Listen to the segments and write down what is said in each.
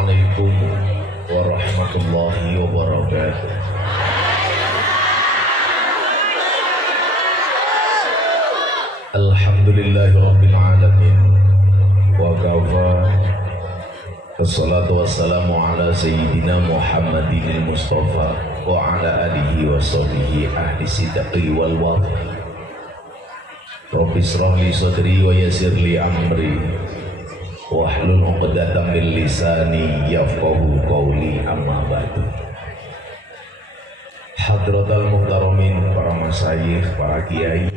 Assalamualaikum warahmatullahi wabarakatuh. Alhamdulillahi rabbil alamin wa kafa. Wassalatu wassalamu ala sayyidina Muhammadin al-Mustafa wa ala alihi wa sahbihi ahli sidqi wal wafa. Rabbi israh li sadri wa yassir li amri wahlul 'uqdatam min lisani yafqahu qawli, amma ba'du. Hadratal muhtaramin, para masyayikh, para kiai,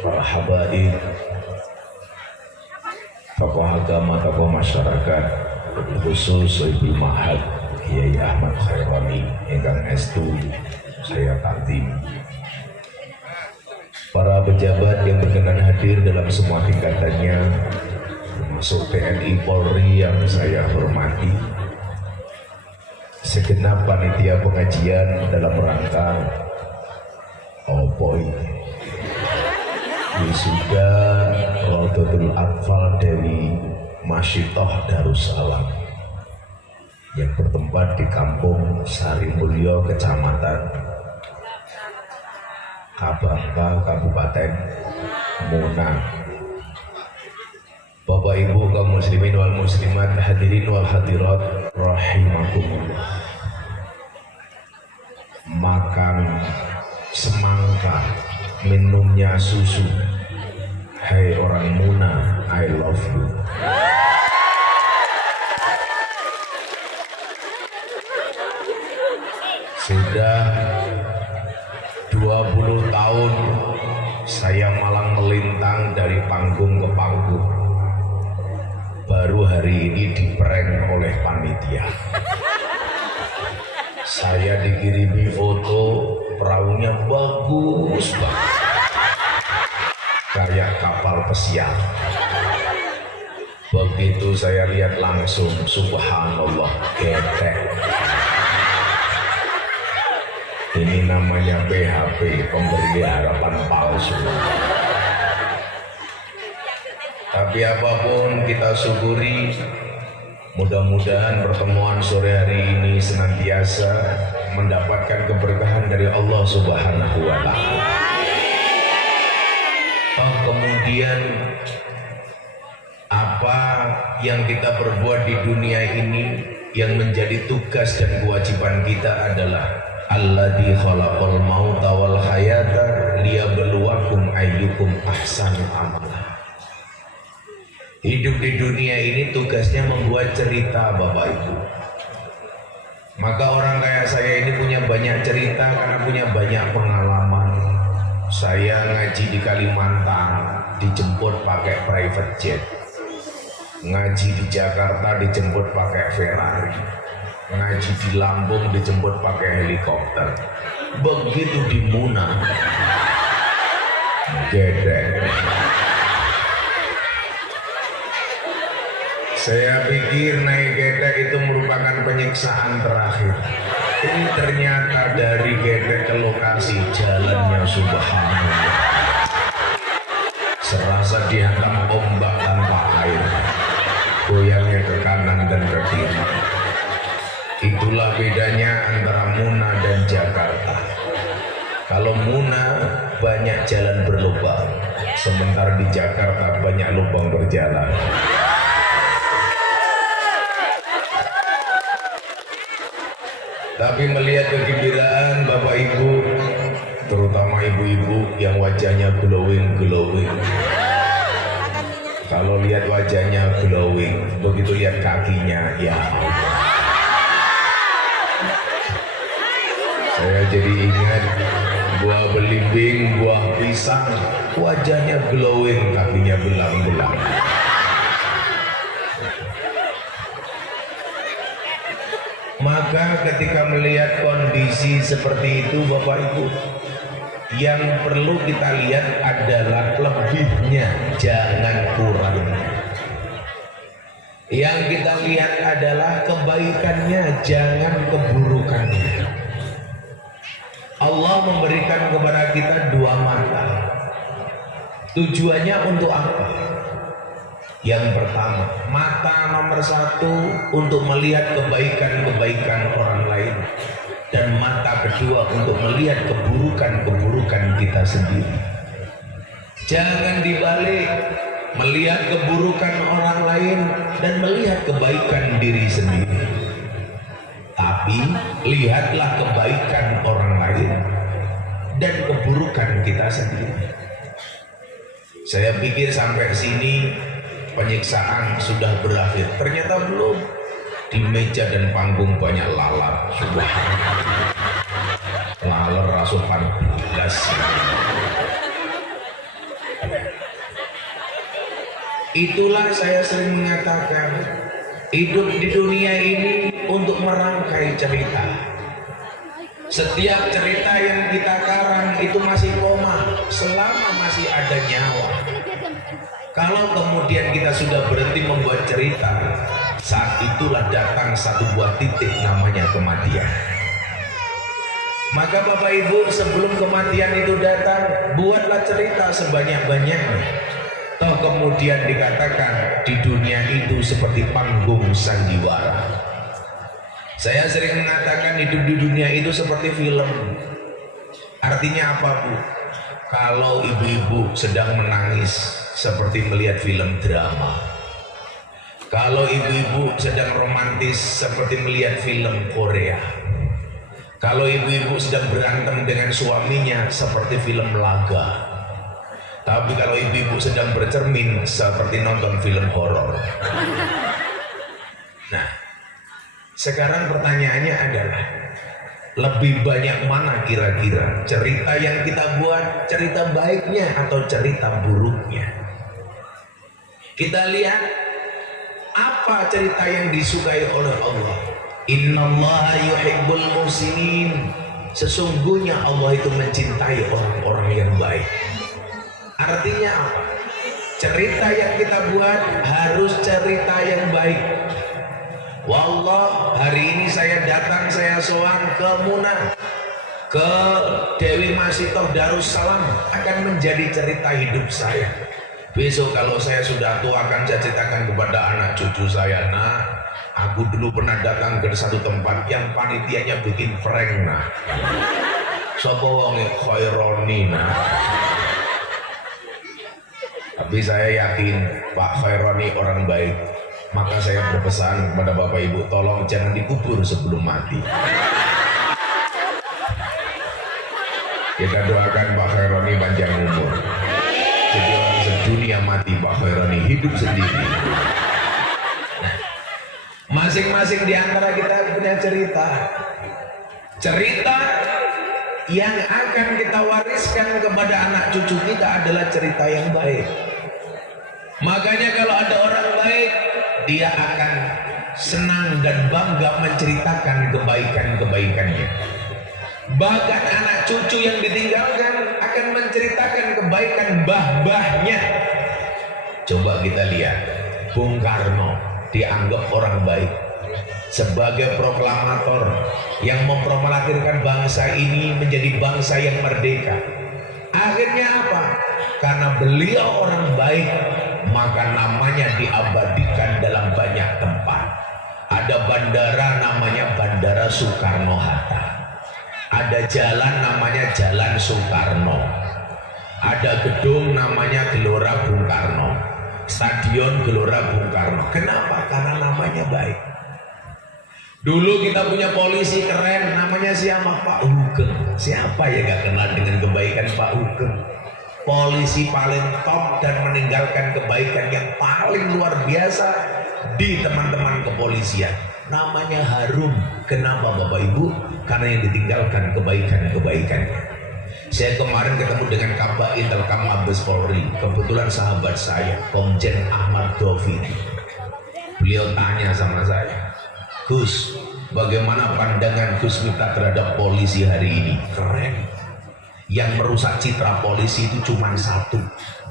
para habaib, tokoh agama, tokoh masyarakat, khusus Ibu Mahad Kiai Ahmad Khairani ingkang estu saya takdim, para pejabat yang berkenan hadir dalam semua tingkatannya, termasuk TNI Polri yang saya hormati, segenap panitia pengajian dalam rangka wisuda Rodotul Atfal dari Masyitoh Darussalam yang bertempat di Kampung Sarimulyo, Kecamatan Kabangka, Kabupaten Muna. Bapak Ibu kaum muslimin wal muslimat, hadirin wal hadirat rahimakumullah. Makan semangka, minumnya susu. Hai orang Muna, I love you. Sudah 20 tahun saya malang melintang dari panggung ke panggung. Baru hari ini diprank oleh panitia. Saya dikirimi foto, perahunya bagus banget, kayak kapal pesiar. Begitu saya lihat langsung, subhanallah, getek. Ini namanya PHP, pemberi harapan palsu. Tapi apapun kita syukuri, mudah-mudahan pertemuan sore hari ini senantiasa mendapatkan keberkahan dari Allah Subhanahu wa Ta'ala. Kemudian apa yang kita perbuat di dunia ini, yang menjadi tugas dan kewajiban kita adalah alladzi khalaqal mauta wal hayata liyabluwakum ayyukum ahsanu amala. Hidup di dunia ini tugasnya membuat cerita, Bapak Ibu. Maka orang kayak saya ini punya banyak cerita karena punya banyak pengalaman. Saya ngaji di Kalimantan dijemput pakai private jet, ngaji di Jakarta dijemput pakai Ferrari, ngaji di Lampung dijemput pakai helikopter. Begitu di Muna, gede. Saya pikir naik gedek itu merupakan penyiksaan terakhir. Ini ternyata dari gedek ke lokasi jalannya subhanallah, serasa dihantam ombak tanpa air, goyangnya ke kanan dan ke kiri. Itulah bedanya antara Muna dan Jakarta. Kalau Muna banyak jalan berlubang, sementara di Jakarta banyak lubang berjalan. Tapi melihat kegembiraan Bapak Ibu, terutama ibu-ibu yang wajahnya glowing. Kalau lihat wajahnya glowing, begitu lihat kakinya, ya Allah. Saya jadi ingat buah belimbing, buah pisang, wajahnya glowing, kakinya belang-belang. Maka ketika melihat kondisi seperti itu Bapak Ibu, yang perlu kita lihat adalah lebihnya, jangan kurangnya. Yang kita lihat adalah kebaikannya, jangan keburukannya. Allah memberikan kepada kita dua mata. Tujuannya untuk apa? Yang pertama, mata nomor satu untuk melihat kebaikan-kebaikan orang lain, dan mata kedua untuk melihat keburukan-keburukan kita sendiri. Jangan dibalik, melihat keburukan orang lain dan melihat kebaikan diri sendiri. Tapi lihatlah kebaikan orang lain dan keburukan kita sendiri. Saya pikir sampai sini penyiksaan sudah berakhir. Ternyata belum. Di meja dan panggung banyak lalat. Lalat rasukan belas. Itulah saya sering mengatakan, hidup di dunia ini untuk merangkai cerita. Setiap cerita yang kita karang itu masih koma selama masih ada nyawa. Kalau kemudian kita sudah berhenti membuat cerita, saat itulah datang satu buah titik namanya kematian. Maka Bapak Ibu, sebelum kematian itu datang, buatlah cerita sebanyak-banyaknya. Toh kemudian dikatakan di dunia itu seperti panggung sandiwara. Saya sering mengatakan hidup di dunia itu seperti film. Artinya apa, Bu? Kalau ibu-ibu sedang menangis seperti melihat film drama. Kalau ibu-ibu sedang romantis seperti melihat film Korea. Kalau ibu-ibu sedang berantem dengan suaminya seperti film laga. Tapi kalau ibu-ibu sedang bercermin seperti nonton film horor. Nah, sekarang pertanyaannya adalah, lebih banyak mana kira-kira cerita yang kita buat, cerita baiknya atau cerita buruknya? Kita lihat apa cerita yang disukai oleh Allah. Innallaha yuhibbul muhsinin. Sesungguhnya Allah itu mencintai orang-orang yang baik. Artinya apa? Cerita yang kita buat harus cerita yang baik. Wallah, hari ini saya datang, saya sowan ke Munah, ke Dewi Masitoh Darussalam, akan menjadi cerita hidup saya. Besok kalau saya sudah tua akan saya ceritakan kepada anak cucu saya, nah, aku dulu pernah datang ke satu tempat yang panitianya bikin prank, nah. Sopo wonge Khaironi, nah. Tapi saya yakin Pak Khaironi orang baik. Maka saya berpesan kepada Bapak Ibu, tolong jangan dikubur sebelum mati. Kita doakan Pak Khaironi panjang umur. Jadi orang sedunia mati, Pak Khaironi hidup sendiri. Nah, masing-masing di antara kita punya cerita. Cerita yang akan kita wariskan kepada anak cucu kita adalah cerita yang baik. Makanya kalau ada orang baik, dia akan senang dan bangga menceritakan kebaikan-kebaikannya. Bahkan anak cucu yang ditinggalkan akan menceritakan kebaikan bah-bahnya. Coba kita lihat, Bung Karno dianggap orang baik sebagai proklamator yang memproklamasikan bangsa ini menjadi bangsa yang merdeka. Akhirnya apa? Karena beliau orang baik, maka namanya diabadikan dalam banyak tempat. Ada bandara namanya Bandara Soekarno-Hatta. Ada jalan namanya Jalan Soekarno. Ada gedung namanya Gelora Bung Karno. Stadion Gelora Bung Karno. Kenapa? Karena namanya baik. Dulu kita punya polisi keren, namanya siapa? Pak Hugeng. Siapa ya gak kenal dengan kebaikan Pak Hugeng? Polisi paling top dan meninggalkan kebaikan yang paling luar biasa di teman-teman kepolisian. Namanya harum. Kenapa Bapak Ibu? Karena yang ditinggalkan kebaikan-kebaikannya. Saya kemarin ketemu dengan Kabak Intelkam Mabes Polri. Kebetulan sahabat saya, Komjen Ahmad Dovidi. Beliau tanya sama saya, Gus, bagaimana pandangan Gus Miftah terhadap polisi hari ini? Keren. Yang merusak citra polisi itu cuma satu.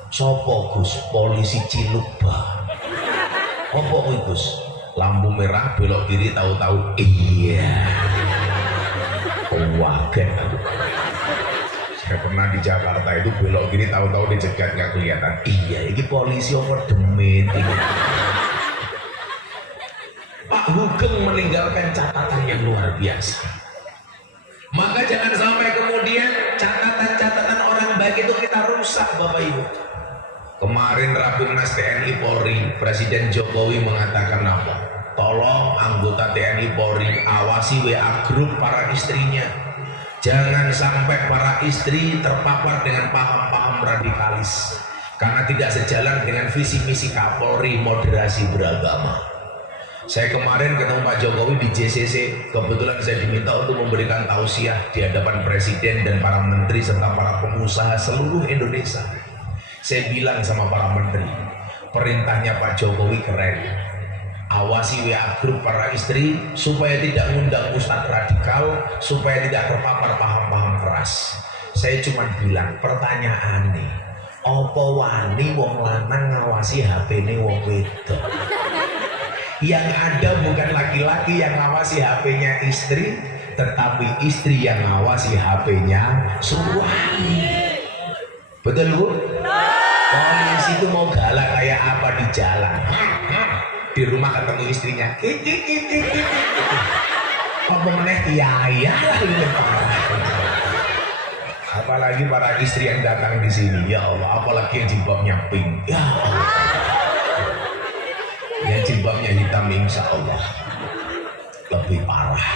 Sopo Gus? Polisi Cilukba. Opo Gus? Lampu merah belok kiri tahu-tahu iya. Wagen. Saya pernah di Jakarta itu belok kiri tahu-tahu dicegat nggak kelihatan. Iya, ini polisi over demit. Pak Hugeng meninggalkan catatan yang luar biasa. Maka jangan sampai kemudian catatan-catatan orang baik itu kita rusak, Bapak Ibu. Kemarin Rapimnas TNI Polri, Presiden Jokowi mengatakan apa? Tolong anggota TNI Polri awasi WA grup para istrinya. Jangan sampai para istri terpapar dengan paham-paham radikalis, karena tidak sejalan dengan visi misi Kapolri moderasi beragama. Saya kemarin ketemu Pak Jokowi di JCC, kebetulan saya diminta untuk memberikan tausiah di hadapan Presiden dan para menteri serta para pengusaha seluruh Indonesia. Saya bilang sama para menteri, perintahnya Pak Jokowi keren. Awasi WA grup para istri supaya tidak ngundang ustadz radikal, supaya tidak terpapar paham-paham keras. Saya cuma bilang, pertanyaan nih, opo wani wong lanang ngawasi HP-ne wong wedok? Yang ada bukan laki-laki yang ngawasi HP-nya istri, tetapi istri yang ngawasi HP-nya suami. Betul Bu? Polisi itu mau galak kayak apa di jalan? Di rumah ketemu istrinya, apa meneh iya apalagi para istri yang datang di sini, ya Allah, apalagi yang jilbabnya pink, ya Allah, yang jilbabnya hitam, insya Allah lebih parah.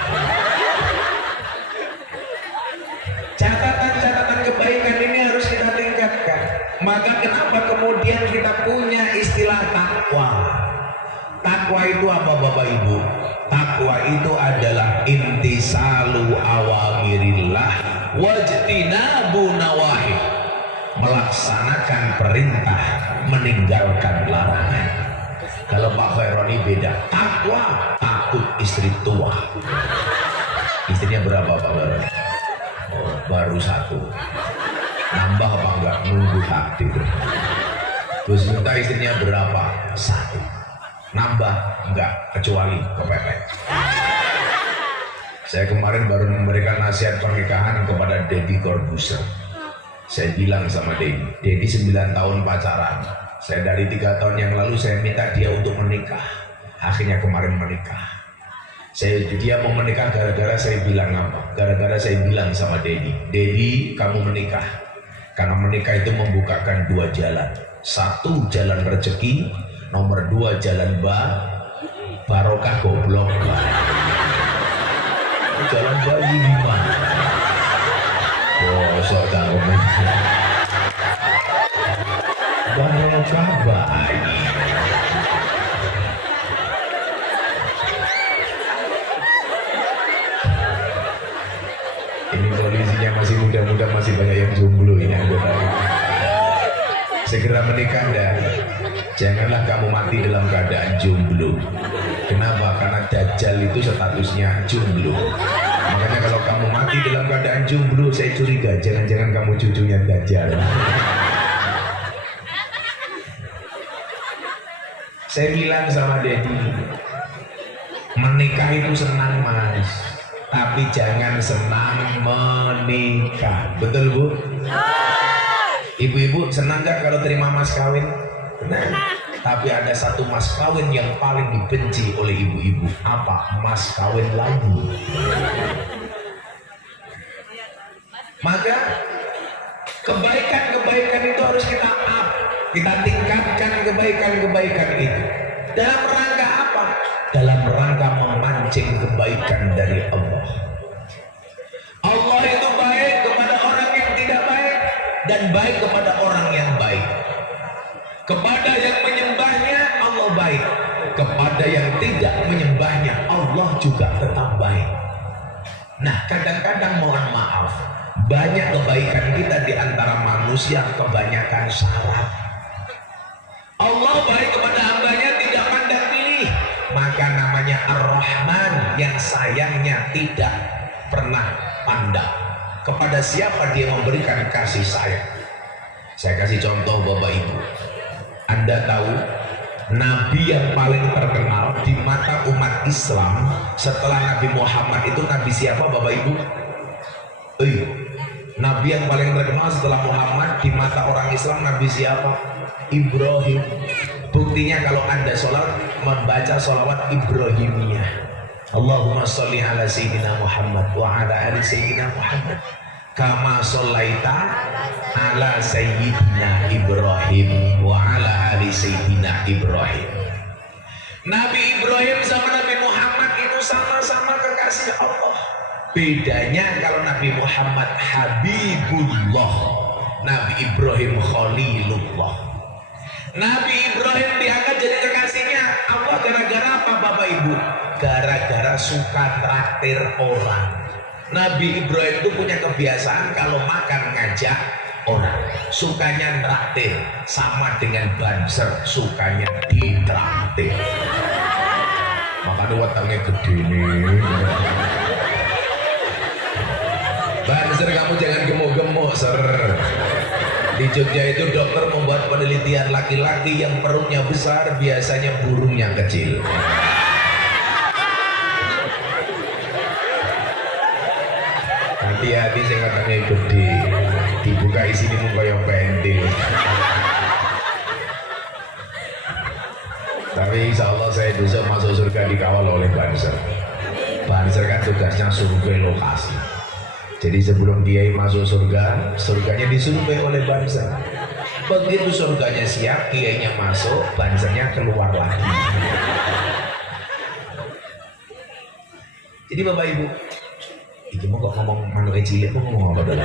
Catatan-catatan kebaikan ini harus kita tingkatkan. Maka kenapa kemudian kita punya istilah takwa? Takwa itu apa Bapak Ibu? Takwa itu adalah intisalu awamirillah wajtinabu nawahi, melaksanakan perintah, meninggalkan larangan. Kalau Pak Khaironi beda, takwa takut istri tua. Istrinya berapa Pak Khaironi? Oh, baru satu. Nambah apa enggak? Nunggu takdir. Terus minta istrinya berapa? Satu. Nambah enggak, kecuali kepepet. Saya kemarin baru memberikan nasihat pernikahan kepada Deddy Corbuzier. Saya bilang sama Deddy 9 tahun pacaran. Saya dari 3 tahun yang lalu saya minta dia untuk menikah. Akhirnya kemarin menikah. Dia mau menikah gara-gara saya bilang apa? Gara-gara saya bilang sama Deddy kamu menikah. Karena menikah itu membukakan 2 jalan. 1 jalan rezeki, nomor 2 jalan barokah goblok. Jalan bayi gimana? Oh, saudara barokah bayi. Ini kondisinya masih muda-muda, masih banyak yang jomblo ini anggota. Segera menikah dan janganlah kamu mati dalam keadaan jomblo. Kenapa? Karena Dajjal itu statusnya jomblo. Makanya kalau kamu mati dalam keadaan jomblo, saya curiga jangan-jangan kamu cucunya Dajjal. Saya bilang sama Deddy, menikah itu senang Mas, tapi jangan senang menikah. Betul Bu? Ibu-ibu senang gak kalau terima mas kawin? Benar. Tapi ada satu mas kawin yang paling dibenci oleh ibu-ibu. Apa? Mas kawin lagi. Maka kebaikan-kebaikan itu harus kita up, kita tingkatkan kebaikan-kebaikan itu. Dalam rangka apa? Dalam rangka memancing kebaikan dari Allah. Allah itu baik kepada orang yang tidak baik dan baik kepada orang yang baik. Kepada yang menyembahnya Allah baik, kepada yang tidak menyembahnya Allah juga tetap baik. Nah, kadang-kadang mohon maaf, banyak kebaikan kita di antara manusia kebanyakan syarat. Allah baik kepada hambanya, tidak pandang pilih. Maka namanya Ar-Rahman, yang sayangnya tidak pernah pandang kepada siapa dia memberikan kasih sayang. Saya kasih contoh Bapak Ibu. Anda tahu Nabi yang paling terkenal di mata umat Islam setelah Nabi Muhammad itu Nabi siapa Bapak Ibu? Nabi yang paling terkenal setelah Muhammad di mata orang Islam, Nabi siapa? Ibrahim. Buktinya kalau Anda sholat membaca sholawat Ibrahimiyah, Allahumma sholli ala Sayyidina Muhammad wa ala ali Sayyidina Muhammad kama sholaita ala Sayyidina Ibrahim wa ala ali Sayyidina Ibrahim. Nabi Ibrahim sama Nabi Muhammad itu sama-sama kekasih Allah. Bedanya kalau Nabi Muhammad Habibullah, Nabi Ibrahim Khalilullah. Nabi Ibrahim diangkat jadi kekasihnya Allah gara-gara apa Bapak Ibu? Gara-gara suka traktir orang. Nabi Ibrahim itu punya kebiasaan kalau makan ngajak orang, sukanya traktir, sama dengan banser, sukanya ditraktir. Makanya watangnya gede nih. Banser, kamu jangan gemuk-gemuk, ser. Di Jogja itu dokter membuat penelitian, laki-laki yang perutnya besar biasanya burungnya kecil. Hati-hati sing katanya gede, dibuka isini mau kayak pentil. Tapi insya Allah saya besok masuk surga dikawal oleh Banser. Banser kan tugasnya survei lokasi. Jadi sebelum Kiai masuk surga, surganya disurvei oleh Banser. Begitu surganya siap, Kiainya masuk, Bansernya keluar lagi. Jadi Bapak Ibu, ini mau kok ngomong manuk cilik, mau ngomong apa dulu?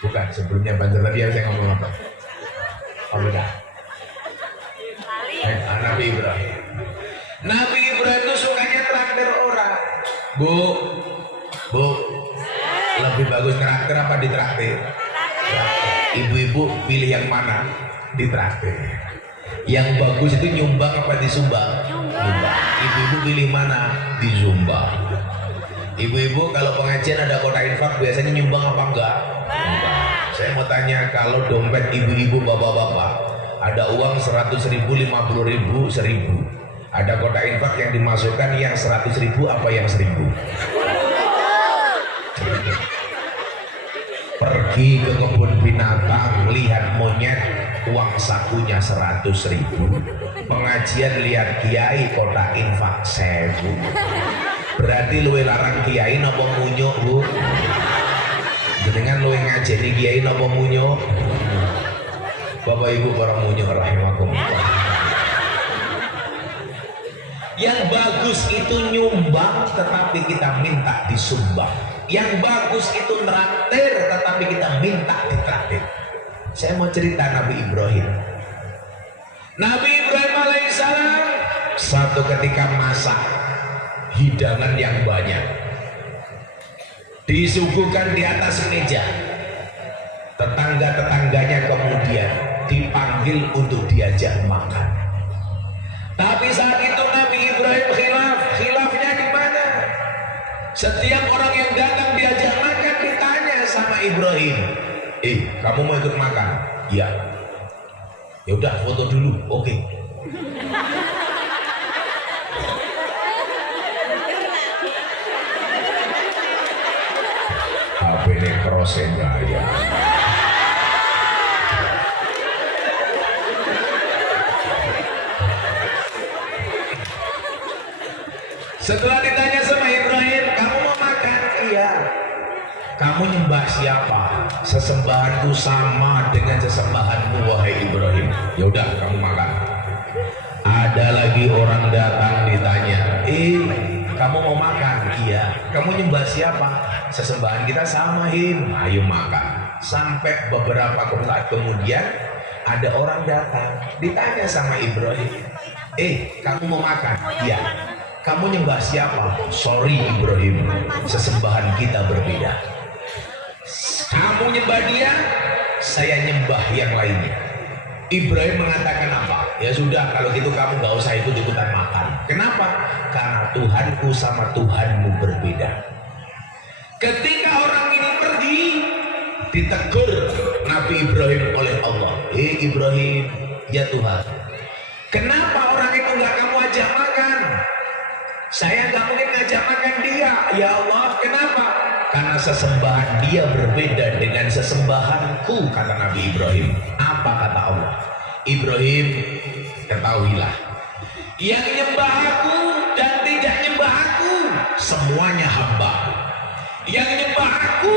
Bukan, sebelumnya Banser tadi yang saya ngomong apa? Oh udah. Nabi Ibrahim. Nabi Ibrahim itu sukanya traktir orang. Bu, lebih bagus traktir apa ditraktir? Ibu-ibu pilih yang mana? Ditraktir. Yang bagus itu nyumbang apa disumbang? Nyumbang. Ibu-ibu pilih mana? Disumbang. Ibu-ibu kalau pengajian ada kota infak biasanya nyumbang apa enggak? Nyumbang. Saya mau tanya, kalau dompet ibu-ibu bapak-bapak ada uang 100.000, 50.000, 1.000, ada kota infak yang dimasukkan yang 100.000 apa yang 1.000? Pergi ke kebun binatang, lihat monyet, uang sakunya 100.000. Pengajian lihat kiai, kota infak 1.000. Berarti luwe larang kiai nopo munyuk, Bu? Dengan luwe ngajeni kiai nopo munyuk? Bapak Ibu para munyuk rahimakumullah. Yang bagus itu nyumbang tetapi kita minta disumbang. Yang bagus itu traktir tetapi kita minta ditraktir. Saya mau cerita Nabi Ibrahim. Nabi Ibrahim alaihissalam satu ketika masak hidangan yang banyak, disuguhkan di atas meja. Tetangga-tetangganya kemudian dipanggil untuk diajak makan. Tapi saat itu Nabi Ibrahim khilafnya di mana? Setiap orang yang datang diajak makan ditanya sama Ibrahim, kamu mau ikut makan? Iya. Ya udah, foto dulu. Oke. HP ini krosen ya. Setelah ditanya sama Ibrahim, kamu mau makan? Iya. Kamu nyembah siapa? Sesembahanku sama dengan sesembahanmu wahai Ibrahim. Ya udah, kamu makan. Ada lagi orang datang ditanya, kamu mau makan? Iya. Kamu nyembah siapa? Sesembahan kita sama, ayo makan. Sampai beberapa saat kemudian ada orang datang ditanya sama Ibrahim, kamu mau makan? Iya. Kamu nyembah siapa? Sorry Ibrahim, sesembahan kita berbeda. Kamu nyembah dia, saya nyembah yang lainnya. Ibrahim mengatakan apa? Ya sudah, kalau gitu kamu gak usah ikut-ikutan makan. Kenapa? Karena Tuhanku sama Tuhanmu berbeda. Ketika orang ini pergi, ditegur Nabi Ibrahim oleh Allah. Ibrahim, ya Tuhan, kenapa orang itu gak kamu ajak makan? Saya gak mungkin ngajak makan dia. Ya Allah, kenapa? Karena sesembahan dia berbeda dengan sesembahanku, kata Nabi Ibrahim. Apa kata Allah? Ibrahim, ketahuilah, yang nyembah aku dan tidak nyembah aku semuanya hamba. Yang nyembah aku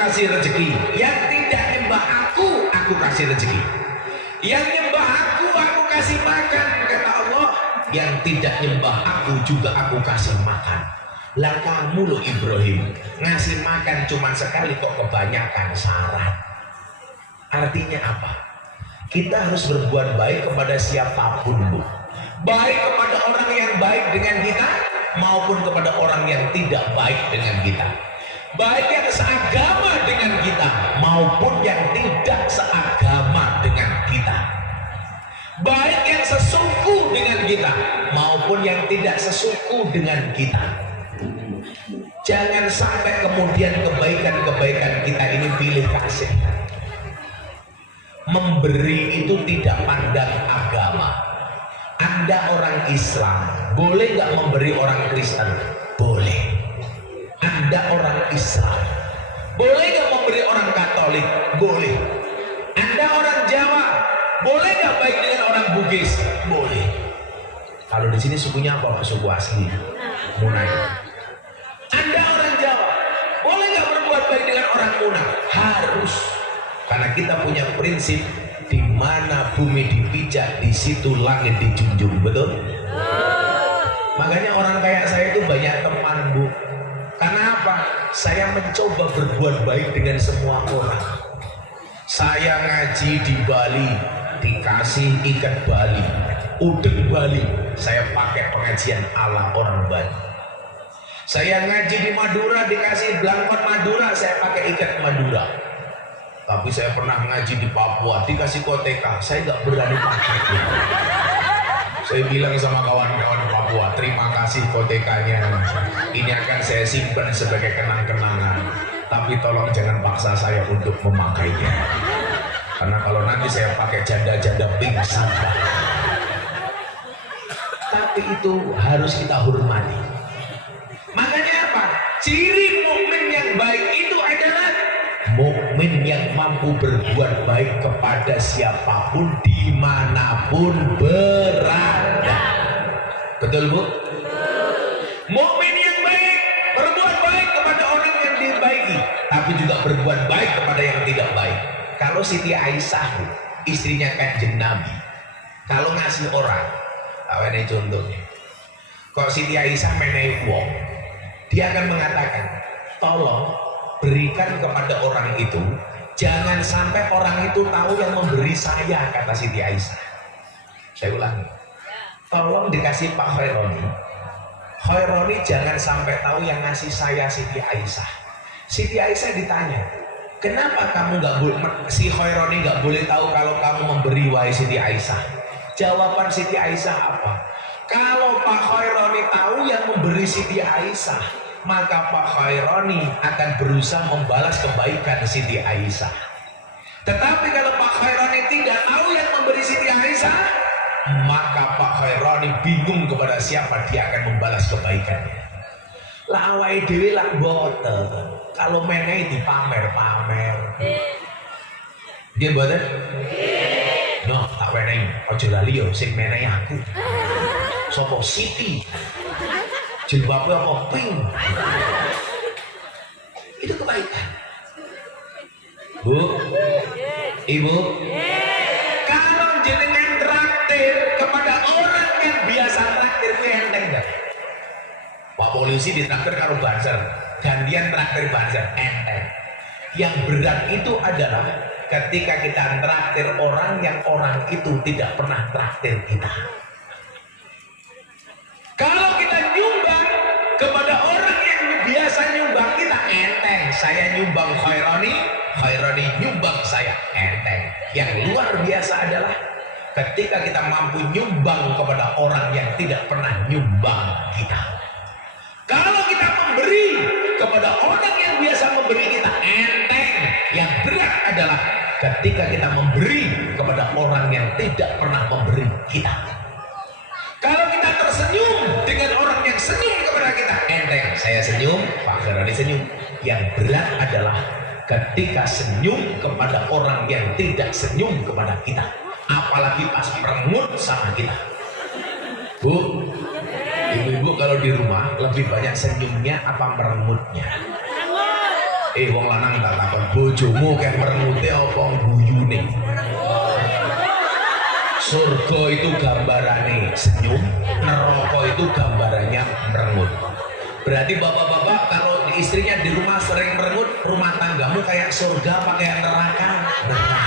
kasih rezeki. Yang tidak nyembah aku kasih rezeki. Yang nyembah aku kasih makan, kata Allah. Yang tidak nyembah aku juga aku kasih makan. Lah kamu loh Ibrahim, ngasih makan cuma sekali kok kebanyakan syarat. Artinya apa? Kita harus berbuat baik kepada siapapun, Bu. Baik kepada orang yang baik dengan kita maupun kepada orang yang tidak baik dengan kita. Baik yang seagama dengan kita maupun yang tidak seagama dengan kita. Baik yang sesuku dengan kita maupun yang tidak sesuku dengan kita. Jangan sampai kemudian kebaikan-kebaikan kita ini pilih kasih. Memberi itu tidak pandang agama. Anda orang Islam, boleh nggak memberi orang Kristen? Boleh. Anda orang Islam, boleh nggak memberi orang Katolik? Boleh. Anda orang Jawa, boleh nggak baik dengan orang Bugis? Boleh. Kalau di sini sukunya apa? Suku asli, Munai. Anda orang Jawa, boleh nggak berbuat baik dengan orang Munai? Harus. Karena kita punya prinsip, di mana bumi dipijak, di situ langit dijunjung, betul? Makanya orang kayak saya itu banyak teman, Bu. Karena apa? Saya mencoba berbuat baik dengan semua orang. Saya ngaji di Bali, dikasih ikat Bali, udeng Bali, saya pakai pengajian ala orang Bali. Saya ngaji di Madura, dikasih belangkon Madura, saya pakai ikat Madura. Tapi saya pernah ngaji di Papua, dikasih koteka, saya nggak berani pakai. Saya bilang sama kawan-kawan Papua, terima kasih kotekanya, ini akan saya simpan sebagai kenang-kenangan, tapi tolong jangan paksa saya untuk memakainya, karena kalau nanti saya pakai janda-janda pingsan. Tapi itu harus kita hormati. Makanya apa? Ciri mukmin yang baik itu adalah mukmin yang mampu berbuat baik kepada siapapun dimanapun berada. Betul, Bu? Mukmin yang baik berbuat baik kepada orang yang dibaiki, tapi juga berbuat baik kepada yang tidak baik. Kalau Siti Aisyah, istrinya Kanjeng Nabi, kalau ngasih orang, ini contohnya, kok Siti Aisyah menehi wong, dia akan mengatakan, tolong berikan kepada orang itu, jangan sampai orang itu tahu yang memberi saya, kata Siti Aisyah. Saya ulangi, tolong dikasih Pak Khaironi. Khaironi jangan sampai tahu yang ngasih saya Siti Aisyah. Siti Aisyah ditanya, kenapa kamu nggak boleh, si Khaironi nggak boleh tahu kalau kamu memberi wahai Siti Aisyah? Jawaban Siti Aisyah apa? Kalau Pak Khaironi tahu yang memberi Siti Aisyah, maka Pak Khaironi akan berusaha membalas kebaikan Siti Aisyah. Tetapi kalau Pak Khaironi tidak tahu yang memberi Siti Aisyah, maka Pak Khaironi bingung kepada siapa dia akan membalas kebaikannya. Lah awake dhewe lak mboten. Kalau menehi dipamer-pamer. Nggih mboten? Nggih. No, tak wenehi. Aja lali yo sing menehi aku. Sopo Siti? Jilbabnya apa? Pink. Itu kebaikan. Bu, Ibu, kalau jenengan traktir kepada orang yang biasa traktir itu enteng gak? Pak polisi ditraktir karo banser, gantian traktir banser, enteng. Yang berat itu adalah ketika kita traktir orang yang orang itu tidak pernah traktir kita. Kalau kita nyumbang kepada orang yang biasa nyumbang kita, enteng. Saya nyumbang Khaironi, Khaironi nyumbang saya, enteng. Yang luar biasa adalah ketika kita mampu nyumbang kepada orang yang tidak pernah nyumbang kita. Kalau kita memberi kepada orang yang biasa memberi kita, enteng. Yang berat adalah ketika kita memberi kepada orang yang tidak pernah memberi kita. Kalau kita tersenyum dengan orang yang senyum kepada kita, enteng. Saya senyum, Pak Khaironi senyum. Yang berat adalah ketika senyum kepada orang yang tidak senyum kepada kita, apalagi pas merengut sama kita. Bu, ibu-ibu kalau di rumah lebih banyak senyumnya apa merengutnya? Wong lanang tak takon bojomu kayak merengute apa guyune? Surga itu gambarannya senyum, neraka itu gambarannya merengut. Berarti bapak-bapak kalau istrinya di rumah sering merengut, rumah tanggamu kayak surga apa kayak neraka? Neraka.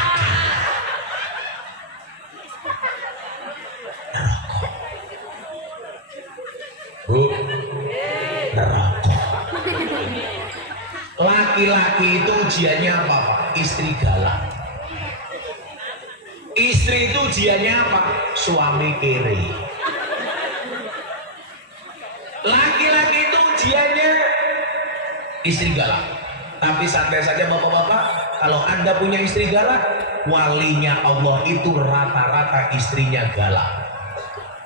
Bu, neraka. Laki-laki itu ujiannya apa, Pak? Istri galak. Istri itu ujiannya apa? Suami kere. Laki-laki itu ujiannya istri galak. Tapi santai saja bapak-bapak, kalau Anda punya istri galak, walinya Allah itu rata-rata istrinya galak.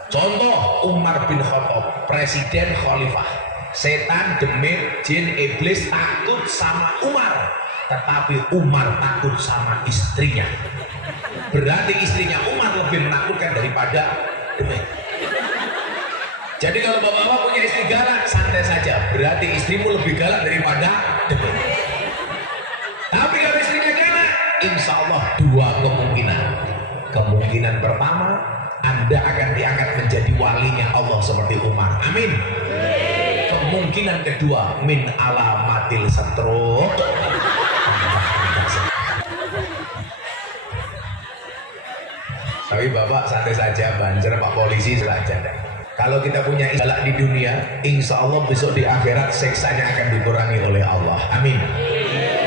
Contoh Umar bin Khattab, presiden khalifah. Setan, demit, jin, iblis takut sama Umar, tetapi Umar takut sama istrinya. Berarti istrinya Umar lebih menakutkan daripada demit. Jadi kalau bapak-bapak punya istri galak, santai saja, berarti istrimu lebih galak daripada demit. Tapi kalau istrinya galak, insya Allah dua kemungkinan. Kemungkinan pertama, Anda akan diangkat menjadi walinya Allah seperti Umar. Amin. Kemungkinan kedua, min alamatil setruk. Tapi bapak santai saja, banjer Pak Polisi saja. Kalau kita punya galak di dunia, insya Allah besok di akhirat siksanya akan dikurangi oleh Allah. Amin.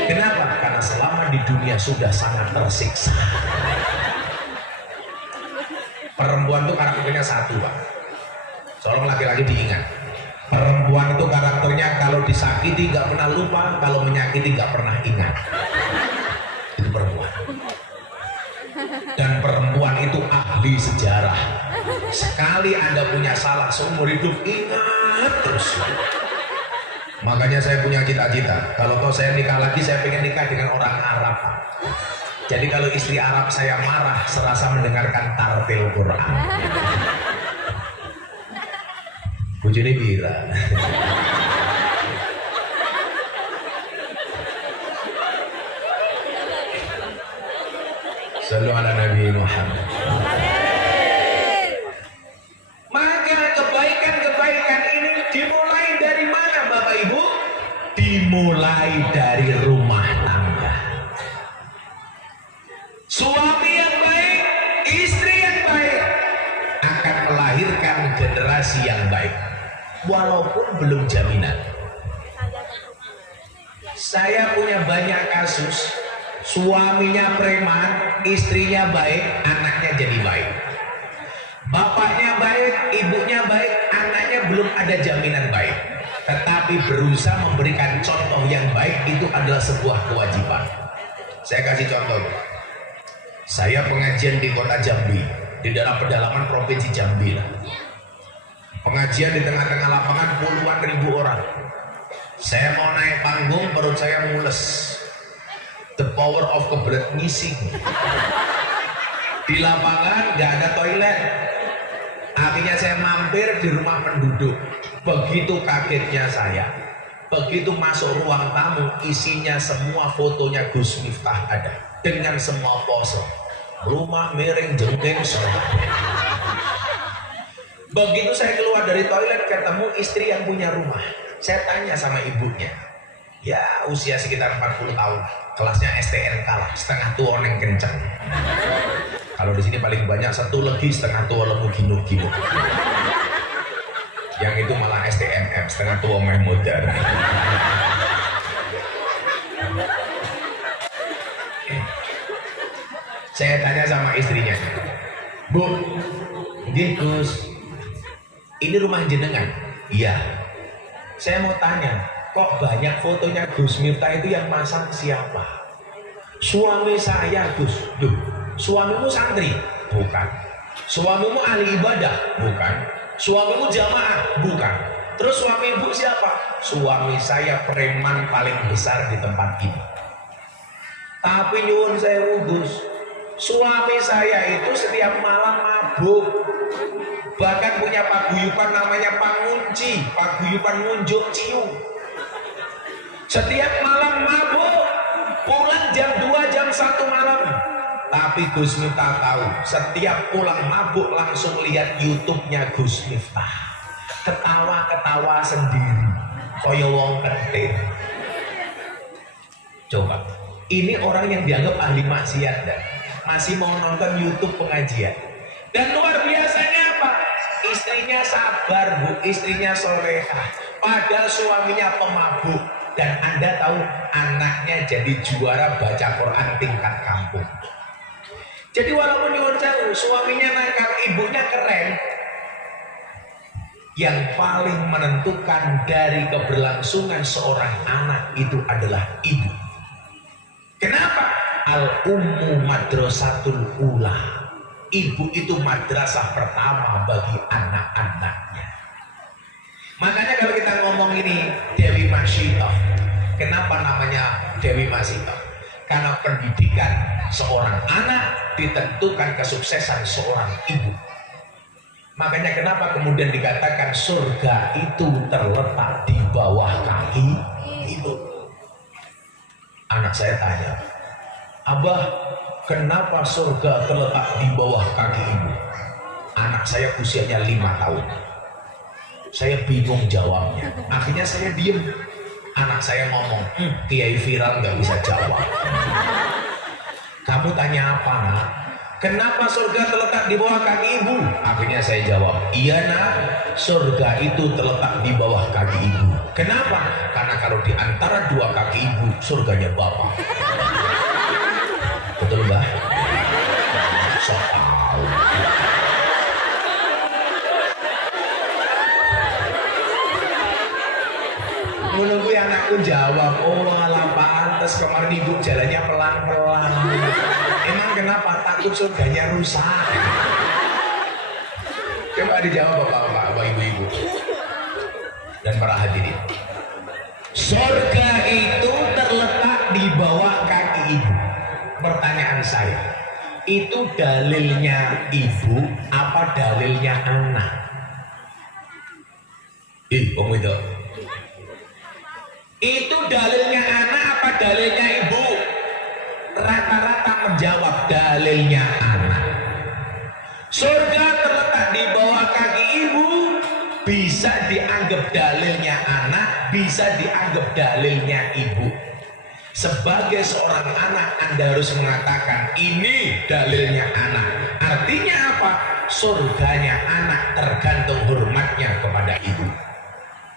Kenapa? Karena selama di dunia sudah sangat tersiksa. Perempuan itu karakternya satu, Pak. Tolong laki-laki diingat. Perempuan itu karakternya kalau disakiti nggak pernah lupa, kalau menyakiti nggak pernah ingat. Itu perempuan. Dan perempuan itu ahli sejarah. Sekali Anda punya salah seumur hidup, ingat terus. Makanya saya punya cita-cita, kalau saya nikah lagi, saya pengen nikah dengan orang Arab. Jadi kalau istri Arab saya marah, serasa mendengarkan tartil Quran. Bojone pira? Sallu ala Nabi Muhammad. Maka kebaikan-kebaikan ini dimulai dari mana Bapak Ibu? Dimulai dari rumah tangga. Suami yang baik, istri yang baik akan melahirkan generasi yang baik. Walaupun belum jaminan. Saya punya banyak kasus, suaminya preman, istrinya baik, anaknya jadi baik. Bapaknya baik, ibunya baik, anaknya belum ada jaminan baik. Tetapi berusaha memberikan contoh yang baik itu adalah sebuah kewajiban. Saya kasih contoh. Saya pengajian di kota Jambi, di daerah pedalaman provinsi Jambi. Pengajian di tengah-tengah lapangan puluhan ribu orang. Saya mau naik panggung, perut saya mules. The power of kebelet ngisi. Di lapangan gak ada toilet. Akhirnya saya mampir di rumah penduduk. Begitu kagetnya saya. Begitu masuk ruang tamu, isinya semua fotonya Gus Miftah ada. Dengan semua pose. Rumah miring jengking semua. Begitu saya keluar dari toilet, ketemu istri yang punya rumah. Saya tanya sama ibunya. Ya usia sekitar 40 tahun. Kelasnya STNK lah, setengah tua neng kenceng. Kalau di sini paling banyak satu lagi setengah tua lemu ginu-ginu. Yang itu malah STMM, setengah tua meh modern. Saya tanya sama istrinya, Bu, nggih Gus, ini rumah jenengan? Iya. Saya mau tanya, kok banyak fotonya Gus Miftah itu yang masang siapa? Suami saya Gus. Duh, suamimu santri? Bukan. Suamimu ahli ibadah? Bukan. Suamimu jamaah? Bukan. Terus suami ibu siapa? Suami saya preman paling besar di tempat ini. Tapi nyuwun saya Gus, suami saya itu setiap malam mabuk. Bahkan punya paguyuban namanya Pangunci, paguyuban ngunjuk cium. Setiap malam mabuk, pulang jam 2 jam 1 malam. Tapi Gus Miftah tahu, setiap pulang mabuk langsung lihat YouTube-nya Gus Miftah. Ketawa-ketawa sendiri, koyo wong kentir. Coba, ini orang yang dianggap ahli maksiat dan masih mau nonton YouTube pengajian. Dan luar biasanya apa? Istrinya sabar bu, istrinya solehah. Padahal suaminya pemabuk. Dan Anda tahu anaknya jadi juara baca Quran tingkat kampung. Jadi walaupun nyuwun sewu, suaminya nakal, ibunya keren. Yang paling menentukan dari keberlangsungan seorang anak itu adalah ibu. Kenapa? Al-ummu madrasatul ula. Ibu itu madrasah pertama bagi anak-anaknya. Makanya kalau kita ngomong ini Dewi Masyidah, kenapa namanya Dewi Masyidah? Karena pendidikan seorang anak ditentukan kesuksesan seorang ibu. Makanya kenapa kemudian dikatakan surga itu terletak di bawah kaki ibu. Anak saya tanya, Abah, kenapa surga terletak di bawah kaki ibu? Anak saya usianya 5 tahun. Saya bingung jawabnya. Akhirnya saya diem. Anak saya ngomong, kiai viral nggak bisa jawab. Kamu tanya apa, nak? Kenapa surga terletak di bawah kaki ibu? Akhirnya saya jawab, iya nak, surga itu terletak di bawah kaki ibu. Kenapa? Karena kalau di antara 2 kaki ibu, surganya bapak. Betul mbak? So tahu. Menunggu anakku jawab, oh alah pantes kemarin ibu jalannya pelan-pelan. Emang kenapa? Takut surganya rusak. Coba dijawab bapak-bapak, ibu-ibu dan para hadirin. Surga itu terletak di bawah kaki ibu. Pertanyaan saya, itu dalilnya ibu apa dalilnya anak? Om itu. Itu dalilnya anak apa dalilnya ibu? Rata-rata menjawab dalilnya anak. Surga terletak di bawah kaki ibu, bisa dianggap dalilnya anak, bisa dianggap dalilnya ibu. Sebagai seorang anak, Anda harus mengatakan ini dalilnya anak. Artinya apa? Surganya anak tergantung hormatnya kepada ibu.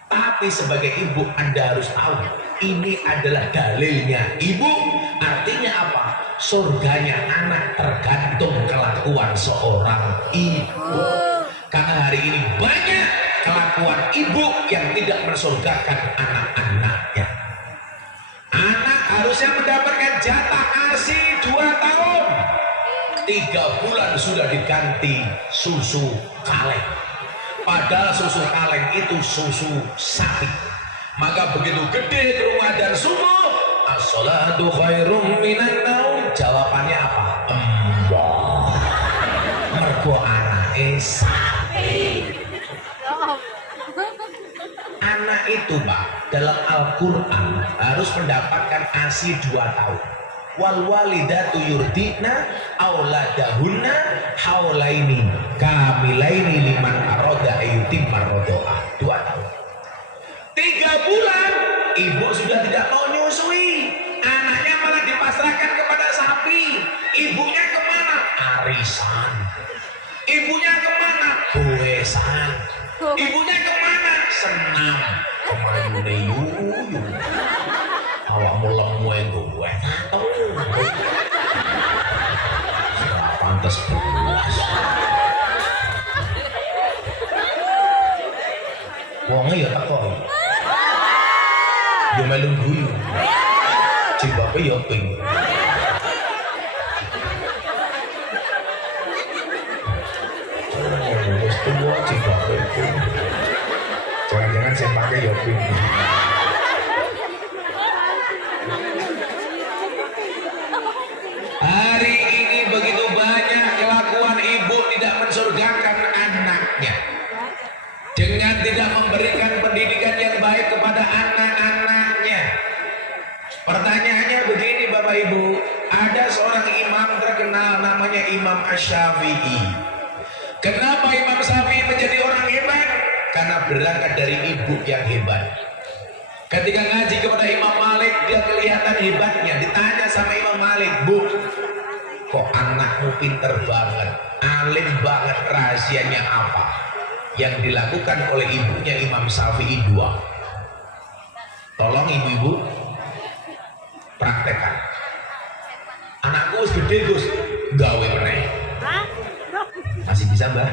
Tapi sebagai ibu Anda harus tahu ini adalah dalilnya ibu. Artinya apa? Surganya anak tergantung kelakuan seorang ibu. Karena hari ini banyak kelakuan ibu yang tidak mensurgakan anak-anaknya. Anak harusnya mendapatkan jatah ASI 2 tahun. 3 bulan sudah diganti susu kaleng. Padahal susu kaleng itu susu sapi. Maka begitu gede ke rumah dan subuh, as-salatu khairum minan naum. Jawabannya apa? Embah. Mergo anake sapi. Anak itu Pak, dalam Al-Quran harus mendapatkan ASI 2 tahun. Wal walidatu yurdina auladahunna haulaini kamilaini liman aroda ayutimar rodoa. 2 tahun. 3 bulan ibu sudah tidak mau nyusui, anaknya malah dipasrahkan kepada sapi. Ibunya kemana? Arisan. Ibunya kemana? Goesan. Ibunya kemana? Senam. Kemayune yuyu. Awakmu lemu yang gue tahu. Sudah pantas belas. Wongnya ya tak kok. Dia melu guyu. Cibape ya ping. Wis tuwa cibape ping. Jangan-jangan anaknya Yoping. Hari ini begitu banyak kelakuan ibu tidak mensurgakan anaknya dengan tidak memberikan pendidikan yang baik kepada anak-anaknya. Pertanyaannya begini Bapak Ibu, ada seorang imam terkenal namanya Imam Asy-Syafi'i. Kenapa Imam Syafi'i menjadi orang hebat? Karena berangkat dari ibu yang hebat. Ketika ngaji kepada Imam Malik, dia kelihatan hebatnya. Ditanya sama Imam Malik, Bu, kok anakmu pinter banget, alim banget, rahasianya apa? Yang dilakukan oleh ibunya Imam Syafi'i dua. Tolong ibu-ibu praktekkan. Anakku gede Gus, gawe meneh. Masih bisa Mbak?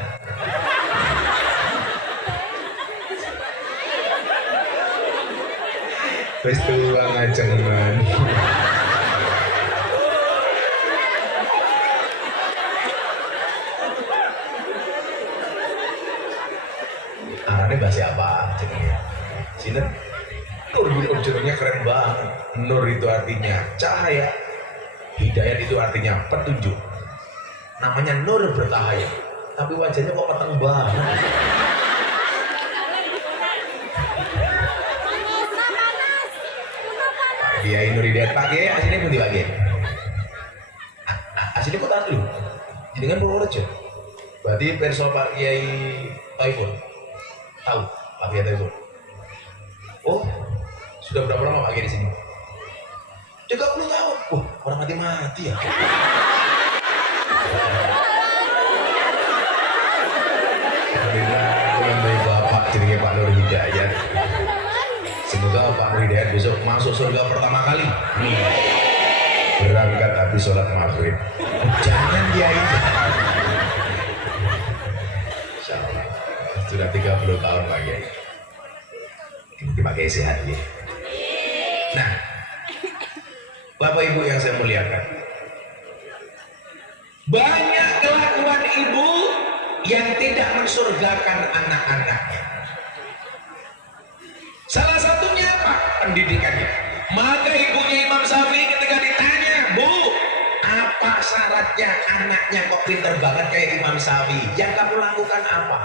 Wis tua ngajengan. Arane bahasa apa? Jenenge. Sinten? Nur judulnya keren banget. Nur itu artinya cahaya. Hidayat itu artinya petunjuk. Namanya Nur bercahaya. Tapi wajahnya kok peteng banget. Kiai Nur Hidayat Pak Kiai aslinya pundi Pak Kiai? Aslinya kok tahu dulu. Jenengan Purworejo. Berarti perso Pak Kiai Taifun. Tahu Pak Kiai Taifun. Oh, sudah berapa lama Pak Kiai di sini? 30 tahun. Wah, orang mati-mati ya. Alhamdulillah, dari Bapak jenenge Pak Nur Hidayat. Semoga Pak Nur Hidayat besok masuk surga pertama kali. Berangkat habis sholat maghrib. Jangan dia itu. Insyaallah. Sudah 30 tahun Pak Kiai. Ini Pak Kiai sehat ya. Nah, Bapak Ibu yang saya muliakan, banyak kelakuan ibu yang tidak mensurgakan anak-anaknya. Salah satunya apa? Pendidikannya. Maka ibunya Imam Syafi'i ketika ditanya, Bu, apa syaratnya anaknya kok pinter banget kayak Imam Syafi'i? Yang kamu lakukan apa?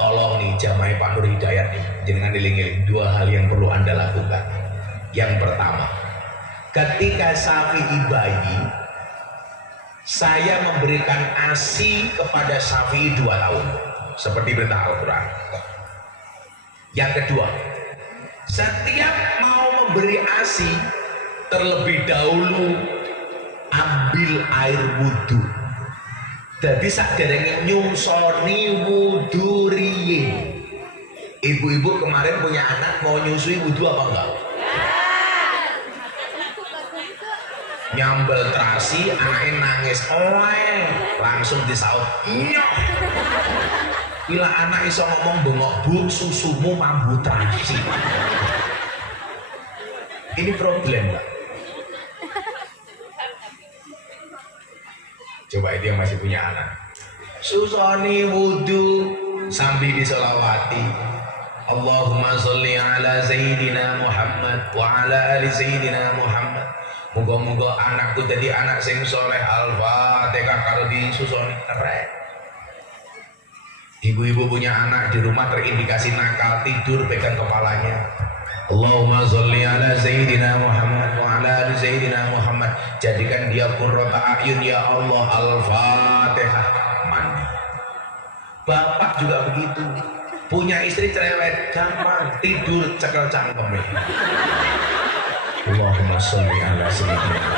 Tolong nih jamaah Pak Nur Hidayat nih, jangan diling-iling. Dua hal yang perlu Anda lakukan. Yang pertama, ketika Syafi'i bayi, saya memberikan ASI kepada Syafi'i 2 tahun, seperti perintah Al-Quran. Yang kedua, setiap mau memberi ASI, terlebih dahulu ambil air wudhu. Jadi saderenge nyusoni wudhu riyin. Ibu-ibu kemarin punya anak mau nyusui wudhu apa enggak? Nyambel terasi, anaknya nangis, langsung disaut, nyok. Bila anak iso ngomong bengok, Bu, susumu mambu terasi. Ini problem, Mbak. Coba itu yang masih punya anak. Susoni wudhu sambil disolawati. Allahumma sholli ala Sayyidina Muhammad wa ala ali Sayyidina Muhammad. Moga-moga anakku jadi anak sing soleh. Al-Fatihah kalau disusoni keren. Ibu-ibu punya anak di rumah terindikasi nakal, tidur pegang kepalanya. Allahumma sholli ala Sayyidina Muhammad wa ala ali Sayyidina Muhammad. Jadikan dia qurrata a'yun ya Allah. Al-Fatihah. Mandi. Bapak juga begitu. Punya istri cerewet, gampang tidur cekel cangkeme. Allahumma sholli ala Sayyidina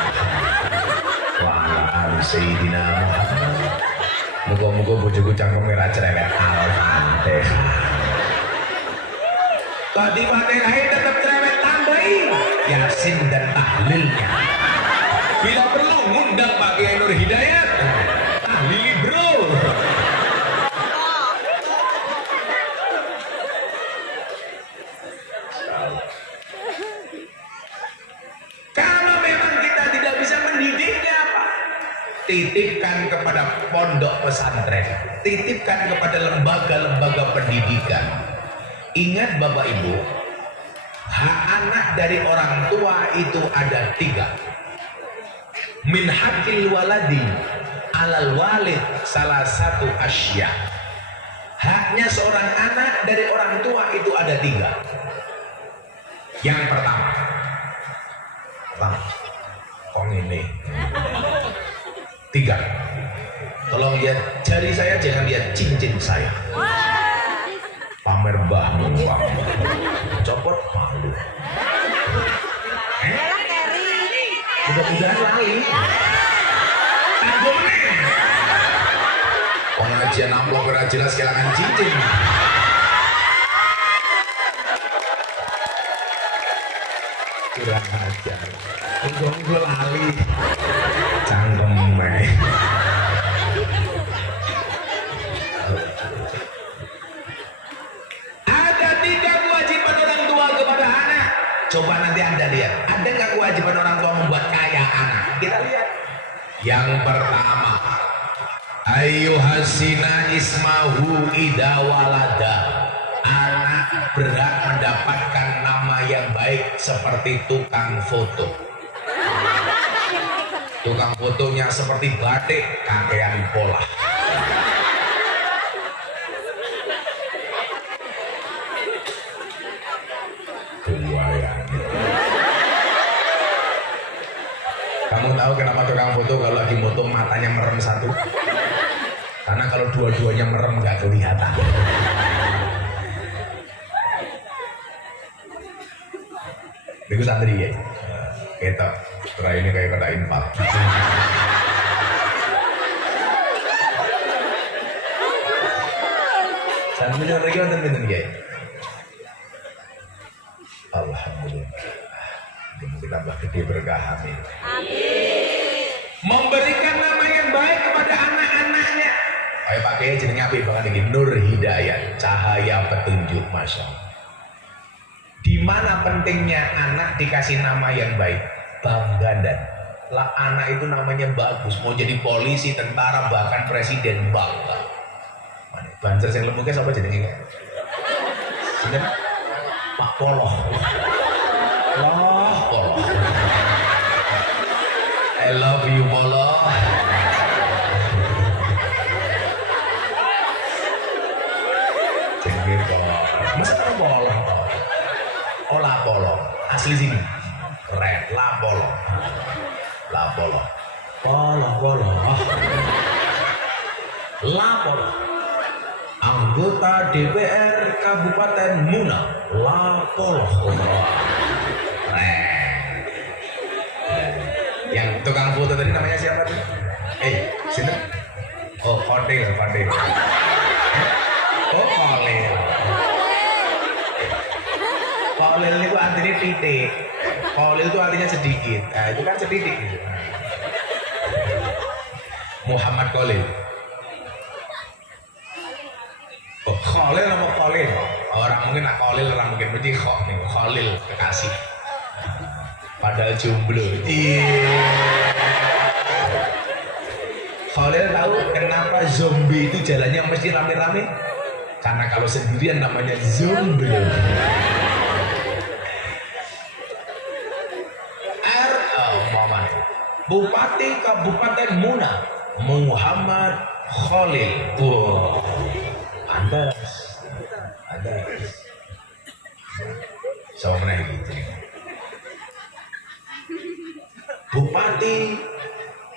wa ala ali Sayyidina Muhammad. Moga-moga bojoku cangkeme ra cerewet. Al-Fatihah. Tadi Fatihah tetap cerewet, tambahi Yasin dan tahlilnya. Bila perlu ngundang Pak Kiai Nur Hidayat, tahlili bro. Kalau memang kita tidak bisa mendidiknya apa? Titipkan kepada pondok pesantren, titipkan kepada lembaga-lembaga pendidikan. Ingat Bapak Ibu, Hak anak dari orang tua itu ada 3. Min hakil waladi alal walid salah satu asya. Haknya seorang anak dari orang tua itu ada 3. Yang pertama, kok ini 3. Tolong lihat jari saya, jangan lihat cincin saya. Pamer bahmu bang, copot malu. Mudah-mudahan lali. Tanggung nih. Pengajian amplop berat jelas kehilangan cincin. Kurang ajar. Enggak lali. Cangkem meh. Ada 3 kewajiban orang tua kepada anak. Coba nanti Anda lihat, ada nggak kewajiban orang tua membuat kaya anak? Kita lihat. Yang pertama, ayyuhasina ismahu idawalada. Anak berhak mendapatkan nama yang baik seperti tukang foto. Tukang fotonya seperti batik, kakean pola. Kamu tahu kenapa tukang foto kalau lagi foto matanya merem satu? Karena kalau dua-duanya merem nggak kelihatan. Itu santri ya. Kita terakhir ini kayak kata infak. Santri lagi nonton pinten ya. Alhamdulillah. Mungkin tambah gede berkah, amin. Memberikan nama yang baik kepada anak-anaknya. Ayo pakai jenenge apik banget iki, Nur Hidayat, cahaya petunjuk, masya Allah. Di mana pentingnya anak dikasih nama yang baik? Bangga dan lah anak itu namanya bagus, mau jadi polisi, tentara, bahkan presiden bangga. Banser yang lembuke siapa jenenge? Sinten? Pak Poloh. Loh, Poloh. I love you, Poloh. Jenenge Poloh. Masa kan Poloh? Oh, La Poloh. Asli sini. Keren, La Poloh. La Poloh. Poloh. La Poloh. Anggota DPR Kabupaten Muna, La Poloh. Yang tukang foto tadi namanya siapa tuh? Sini. Oh, Fadil. Oh, Fadil. Fadil itu artinya titik. Fadil itu artinya sedikit. Nah, itu kan sedikit gitu. Muhammad Khalil. Oh, Khalil apa Khalil? Orang mungkin nak Khalil, orang mungkin berarti Khalil kekasih. Padahal jomblo. Khalil tahu kenapa zombie itu jalannya mesti rame-rame? Karena kalau sendirian namanya jomblo. Muhammad. Bupati Kabupaten Muna, Muhammad Khalil. Wow. Pantas. Sama pernah gitu. Bupati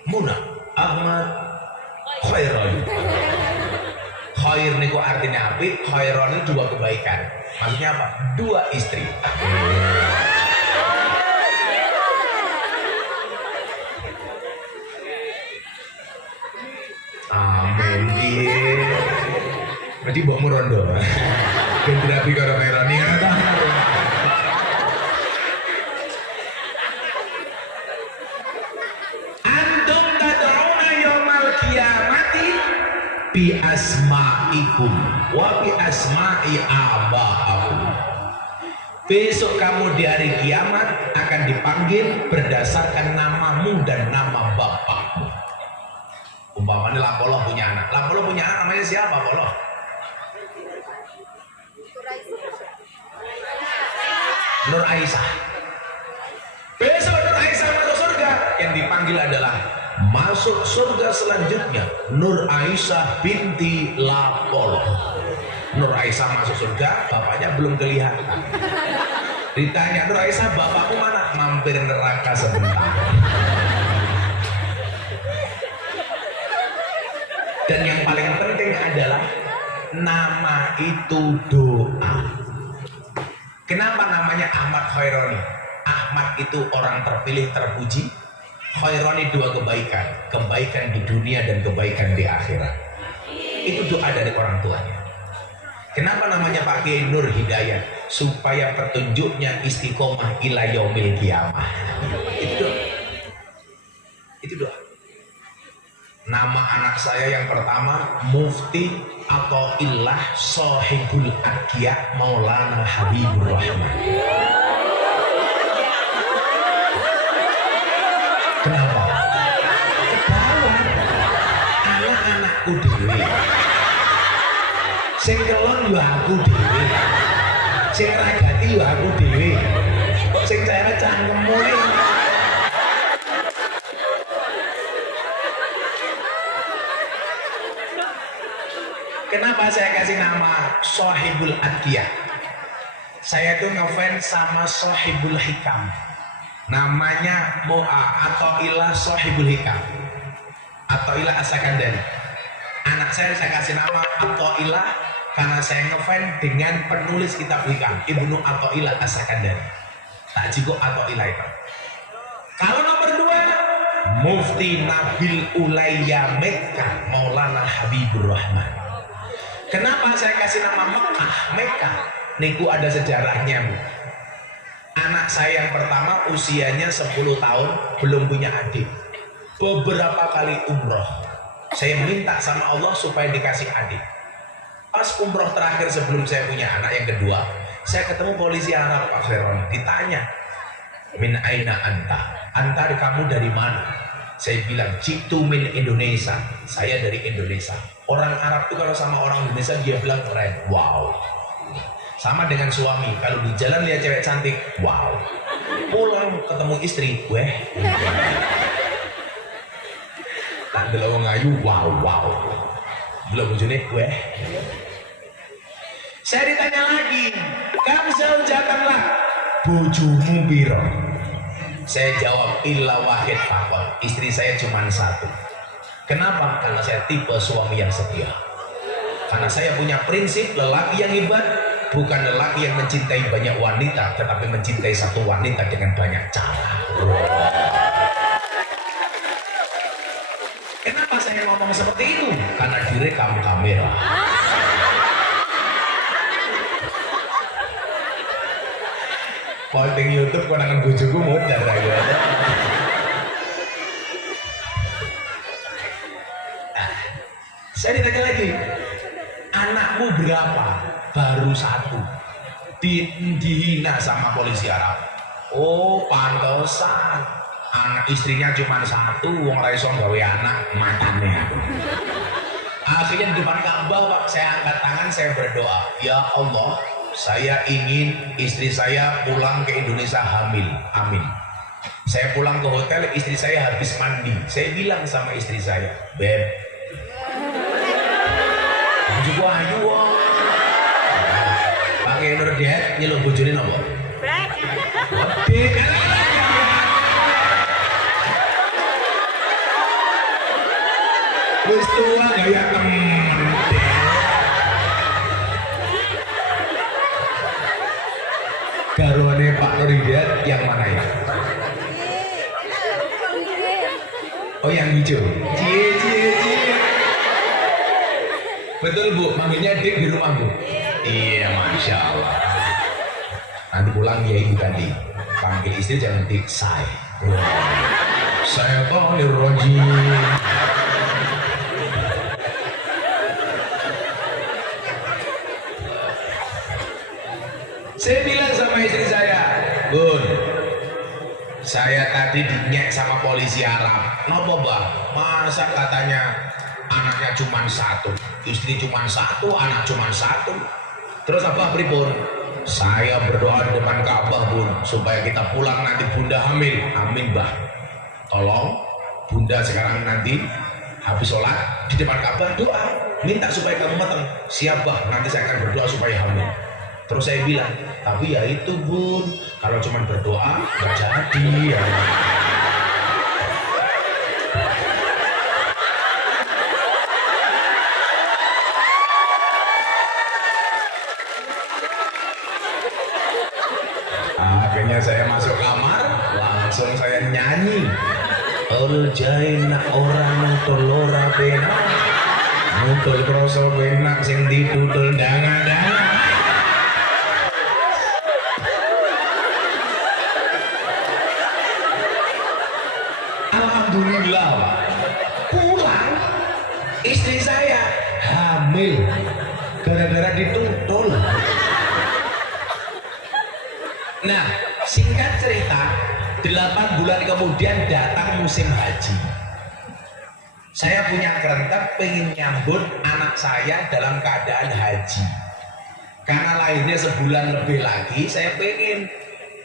Muna Ahmad Khairon. Khair niku artinya apik, khairon itu 2 kebaikan. Maksudnya apa? 2 istri. Amin. Berarti mbokmu rondo. Gendrapi karo merani kata. Antum tad'una yaumal qiyamati bi asma'ikum wa bi asma'i aba'akum. Besok kamu di hari kiamat akan dipanggil berdasarkan namamu dan nama bapakmu. Umpamanya Lapoloh punya anak. Lapoloh punya anak namanya siapa, Poloh? Nur Aisyah. Besok Nur Aisyah masuk surga, yang dipanggil adalah masuk surga selanjutnya Nur Aisyah binti Lapol. Nur Aisyah masuk surga, bapaknya belum kelihatan. Ditanya, Nur Aisyah, bapakmu mana? Mampir neraka sebentar. Dan yang paling penting adalah nama itu doa. Kenapa namanya Ahmad Khaironi? Ahmad itu orang terpilih, terpuji. Khaironi dua kebaikan, kebaikan di dunia dan kebaikan di akhirat. Itu doa dari orang tuanya. Kenapa namanya Pak Kiai Nur Hidayat? Supaya petunjuknya istiqomah ila yaumil qiyamah. Itu doa. Itu doa. Nama anak saya yang pertama Mufti Athaillah Sohibul Adqiya Maulana Habibur Rahman. Kenapa? Ketahuan anak-anakku dewe, sing kelon yo aku dewe, sing ragati yo aku dewe, kok sing cewek cangkemmu iki. Kenapa saya kasih nama Sohibul Adqiya? Saya tuh ngefans sama Sohibul Hikam. Namanya Moa Athaillah Sohibul Hikam. Athaillah As-Sakandari. Anak saya kasih nama Athaillah karena saya ngefans dengan penulis kitab hikam Ibnu Athaillah As-Sakandari. Tak jigo Athaillah itu. Kalau nomor 2 Mufti Nabil Ulayya Mekah Maulana Habibur Rahman. Kenapa saya kasih nama Mekah? Mekah niku ada sejarahnya, Bu. Anak saya yang pertama usianya 10 tahun, belum punya adik. Beberapa kali umroh, saya minta sama Allah supaya dikasih adik. Pas umroh terakhir sebelum saya punya anak yang kedua, saya ketemu polisi Arab, Pak Feron. Ditanya, min aina anta? Anta, kamu dari mana? Saya bilang, jitu min Indonesia. Saya dari Indonesia. Orang Arab itu kalau sama orang Indonesia dia bilang keren, wow. Sama dengan suami, kalau di jalan lihat cewek cantik, wow. Pulang ketemu istri, weh. Tak ada wong ayu, wow, wow. Belum ujungnya, weh. Saya ditanya lagi, kamu jawablah, bojomu piro? Saya jawab, illa wahid fakot. Istri saya cuma satu. Kenapa? Karena saya tipe suami yang setia. Karena saya punya prinsip lelaki yang hebat bukan lelaki yang mencintai banyak wanita, tetapi mencintai satu wanita dengan banyak cara. Kenapa saya ngomong seperti itu? Karena direkam kamera. Posting YouTube konangan bojoku modal aja. Saya ditanya lagi, anakmu berapa? Baru 1. Dihina sama polisi Arab. Oh, pantesan. Anak istrinya cuma 1, wong ra iso gawe anak, matane. Akhirnya di depan Ka'bah, Pak, saya angkat tangan, saya berdoa, ya Allah, saya ingin istri saya pulang ke Indonesia hamil. Amin. Saya pulang ke hotel, istri saya habis mandi. Saya bilang sama istri saya, Beb, juga ayu pakai Nur Diat nyeluk bojone nopo? Wedek. Wis tua gaya temen. Garwane Pak Nur Diat yang mana ya? Oh, yang hijau. Cie. Betul, Bu, manggilnya Dik di rumah, Bu. Iya, Masya Allah. Nanti pulang ya ibu tadi panggil istri jangan Dik, saya. Saya Rojim. Saya bilang sama istri saya, Bun, saya tadi dinyek sama polisi Arab. Nopo, Bang? Masa katanya anaknya cuma 1, istri cuma 1, anak cuma 1. Terus apa pripun? Saya berdoa di depan Ka'bah, Bun. supaya kita pulang nanti bunda hamil. Amin Mbah. Tolong bunda sekarang nanti habis sholat di depan Ka'bah doa, minta supaya kamu matang. Siap Bah, nanti saya akan berdoa supaya hamil. Terus saya bilang, tapi ya itu bun, kalau cuma berdoa nggak jadi ya. Akhirnya saya masuk kamar, langsung saya nyanyi. Ol jaina orang nutul ora penak, nutul kroso penak sing ditutul dangan-dangan. Alhamdulillah Pak. Pulang istri saya hamil gara-gara ditutul. Nah, singkat cerita, 8 bulan kemudian datang musim haji. Saya punya kerentek pengen nyambut anak saya dalam keadaan haji. Karena lahirnya sebulan lebih lagi, saya pengen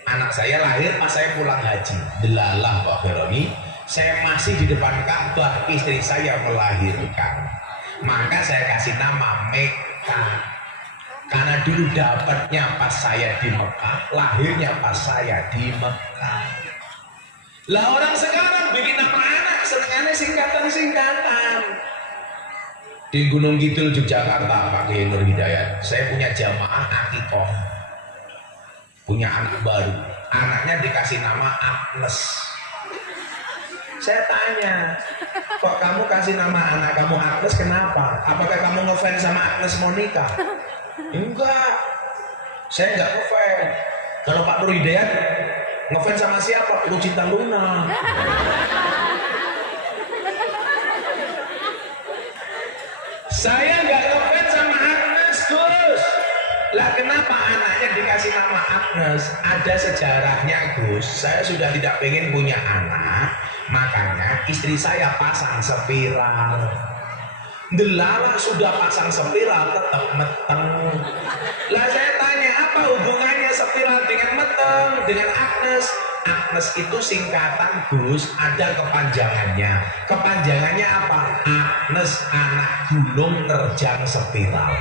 anak saya lahir pas saya pulang haji. Delalah Pak Feroni, saya masih di depan Ka'bah, istri saya melahirkan. Maka saya kasih nama Mekah. Karena dulu dapatnya pas saya di Mekah, lahirnya pas saya di Mekah. Lah orang sekarang bikin nama anak senengannya singkatan-singkatan. Di Gunung Kidul Yogyakarta Pak Kiai Nur Hidayat, saya punya jamaah akikoh, punya anak baru, anaknya dikasih nama Agnes. Saya tanya, kok kamu kasih nama anak kamu Agnes kenapa? Apakah kamu ngefans sama Agnes Monica? Enggak, saya enggak ngefans. Kalau Pak Nur Hidayat ngefans sama siapa? Lucinta Luna. Saya enggak ngefans sama Agnes, Gus. Lah kenapa anaknya dikasih nama Agnes? Ada sejarahnya, Gus. Saya sudah tidak pengen punya anak, makanya istri saya pasang spiral. Delala sudah pasang spiral tetap meteng. Lah saya tanya, apa hubungannya spiral dengan meteng, dengan Agnes? Agnes itu singkatan Gus, ada kepanjangannya. Kepanjangannya apa? Agnes anak gunung nerjang spiral.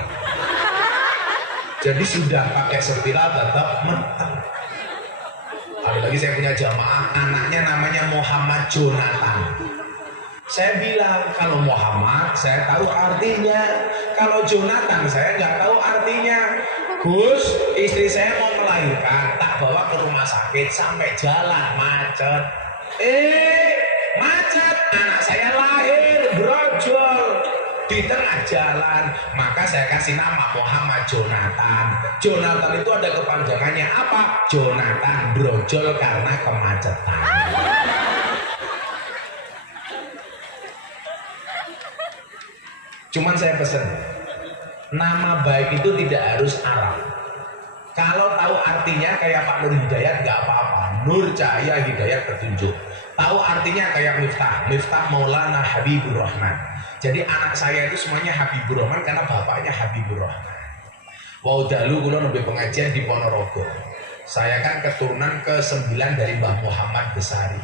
Jadi sudah pakai spiral tetap meteng. Ada lagi saya punya jamaah, anaknya namanya Muhammad Jonathan. Saya bilang, kalau Muhammad saya tahu artinya, kalau Jonathan saya nggak tahu artinya. Gus, istri saya mau melahirkan, tak bawa ke rumah sakit sampai jalan macet. Macet, anak saya lahir brojol di tengah jalan. Maka saya kasih nama Muhammad Jonathan. Jonathan itu ada kepanjangannya apa? Jonathan brojol karena kemacetan. Cuman saya pesan, nama baik itu tidak harus Arab. Kalau tahu artinya kayak Pak Nur Hidayat nggak apa-apa. Nur cahaya hidayat petunjuk. Tahu artinya kayak Miftah, Miftah Maulana Habibur Rahman. Jadi anak saya itu semuanya Habibur Rahman karena bapaknya Habibur Rahman. Wow, dahulu kulo nembe pengajian di Ponorogo. Saya kan keturunan ke-9 dari Mbah Muhammad Besari.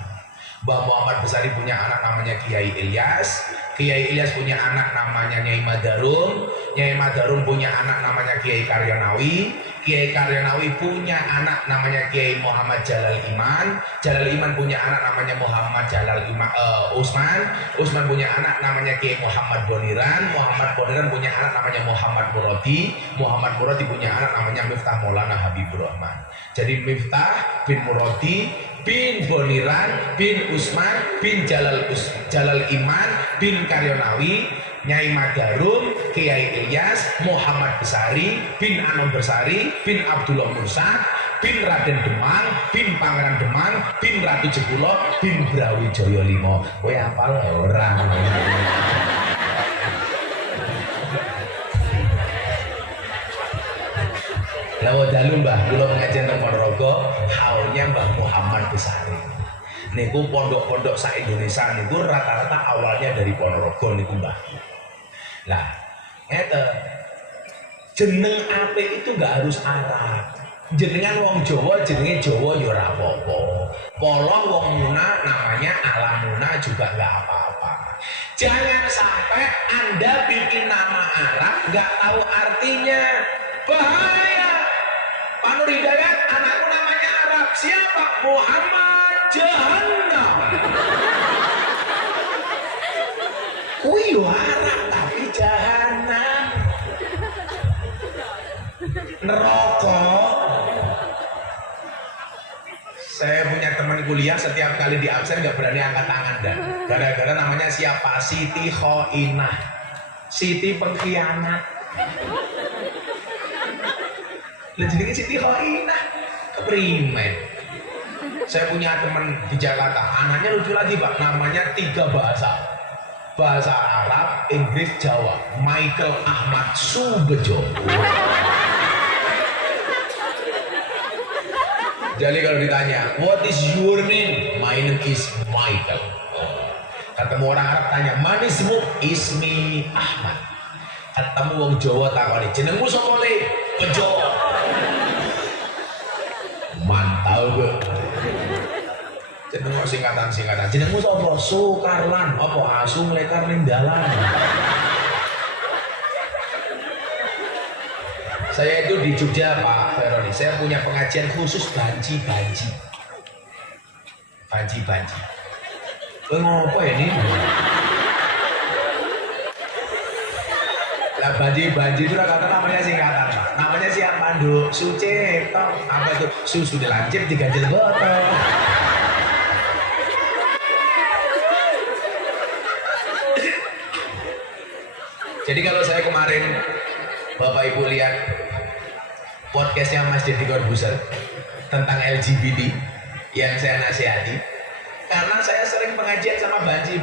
Mbah Muhammad Besari punya anak namanya Kiai Ilyas. Kiai Ilyas punya anak namanya Nyai Madarum. Nyai Madarum punya anak namanya Kiai Karyonawi. Kiai Karyonawi punya anak namanya Kiai Muhammad Jalal Iman. Jalal Iman punya anak namanya Muhammad Jalal Iman, Usman. Usman punya anak namanya Kiai Muhammad Boniran. Muhammad Boniran punya anak namanya Muhammad Muradi. Muhammad Muradi punya anak namanya Miftah Maulana Habibur Rahman. Jadi Miftah bin Muradi bin Boniran bin Usman bin Jalal Iman bin Karyonawi, Nyai Madarum, Kiai Ilyas, Muhammad Besari bin Anom Besari bin Abdullah Mursad bin Raden Demang bin Pangeran Demang bin Ratu Jekulo bin Brawijaya Lima. Kowe hafal ora? Lawa dalu Mbah, kula pengajian teng Ponorogo, haulnya Mbah Muhammad Besari. Niku pondok-pondok sak Indonesia niku rata-rata awalnya dari Ponorogo niku Mbah. Lah, ngeten. Jeneng apik itu enggak harus Arab. jenengan wong Jawa jenenge Jawa ya ora apa-apa. Polo wong Muna namanya ala Muna juga nggak apa-apa. Jangan sampai Anda bikin nama Arab nggak tahu artinya. Bahaya. Pak Nur Hidayat, anakku namanya Arab. Siapa? Muhammad Jahannam. Kuyo Arab tapi Jahannam. Neraka. Saya punya teman kuliah setiap kali di absen nggak berani angkat tangan dan gara-gara namanya siapa? Siti Khoinah, Siti pengkhianat. Jadi Siti Khoinah keprimen. Saya punya teman di Jakarta, anaknya lucu lagi Pak, namanya 3 bahasa. Bahasa Arab, Inggris, Jawa. Michael Ahmad Subejo. Jadi kalau ditanya, what is your name? My name is Michael. Ketemu orang Arab tanya, man ismu? Ismi Ahmad. Ketemu wong Jawa takoni, jenengmu sapa le? Bejo. Mantap gue. Jenengmu singkatan. Jenengmu sapa? Sukarlan. Apa asu melekar ning dalan. Saya itu di Jogja Pak Veroni, saya punya pengajian khusus banji. Ngopo ini? Lah banji itu kata namanya singkatan Pak. Namanya siap mandu, Sucipto. Apa itu? Susu dilancip diganjel botol. Jadi kalau saya kemarin Bapak Ibu lihat podcastnya Mas Deddy Corbuzier tentang LGBT yang saya nasihati, karena saya sering pengajian sama banji.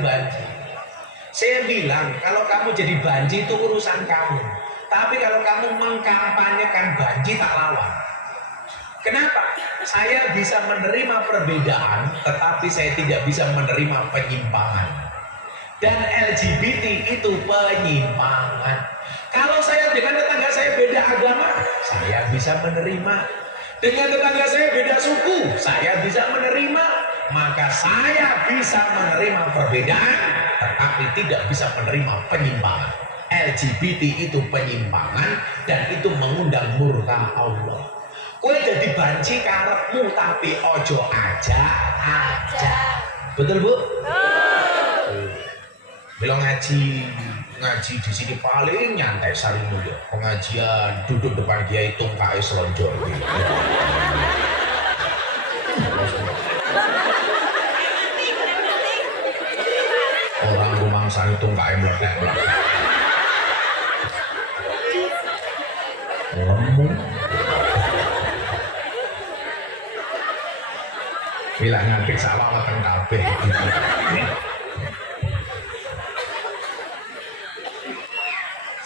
Saya bilang kalau kamu jadi banji itu urusan kamu, tapi kalau kamu mengkampanyekan banji tak lawan. Kenapa? Saya bisa menerima perbedaan, tetapi saya tidak bisa menerima penyimpangan. Dan LGBT itu penyimpangan. Kalau saya dengan tetangga saya beda agama, saya bisa menerima. Dengan tetangga saya beda suku, saya bisa menerima. Maka saya bisa menerima perbedaan, tetapi tidak bisa menerima penyimpangan. LGBT itu penyimpangan dan itu mengundang murka Allah. Kowe jadi banci karepmu tapi ojo aja. Betul Bu? Belum ngaji di sini paling nyantai saling dulu. Pengajian duduk depan kiai tungkai selonjor gitu. Orang rumah sang tungkai meledak. Ngomong. Bila ngantik salah mateng kabeh.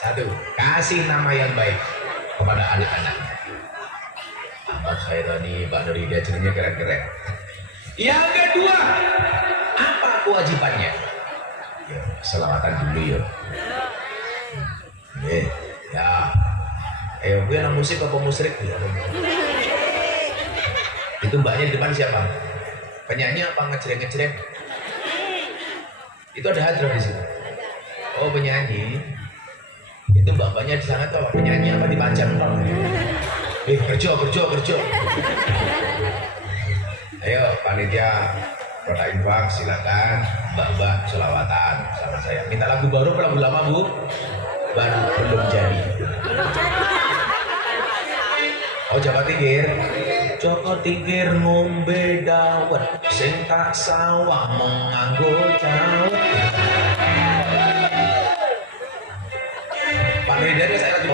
Satu, kasih nama yang baik kepada anak-anaknya. Ahmad Khairani, Pak Nur Hidayat, jenengnya keren-keren. Yang kedua, apa kewajibannya? Ya, selawatan dulu ya. Ya. Ayo, gue anak musik apa musrik ya? Itu mbaknya di depan siapa? Penyanyi apa ngejreng-ngejreng? Itu ada hadroh di situ. Oh, penyanyi. Itu mbak-mbaknya di sana tuh penyanyi apa dipajang tol. Kerja. Ayo panitia Kota Infak silakan mbak-mbak selawatan sama saya. Minta lagu baru apa lagu lama Bu? Baru belum jadi. Oh Jawa Tingkir. Joko Tingkir ngombe dawet sing tak sawah menganggo dawet. Pak Ridwan saya lagi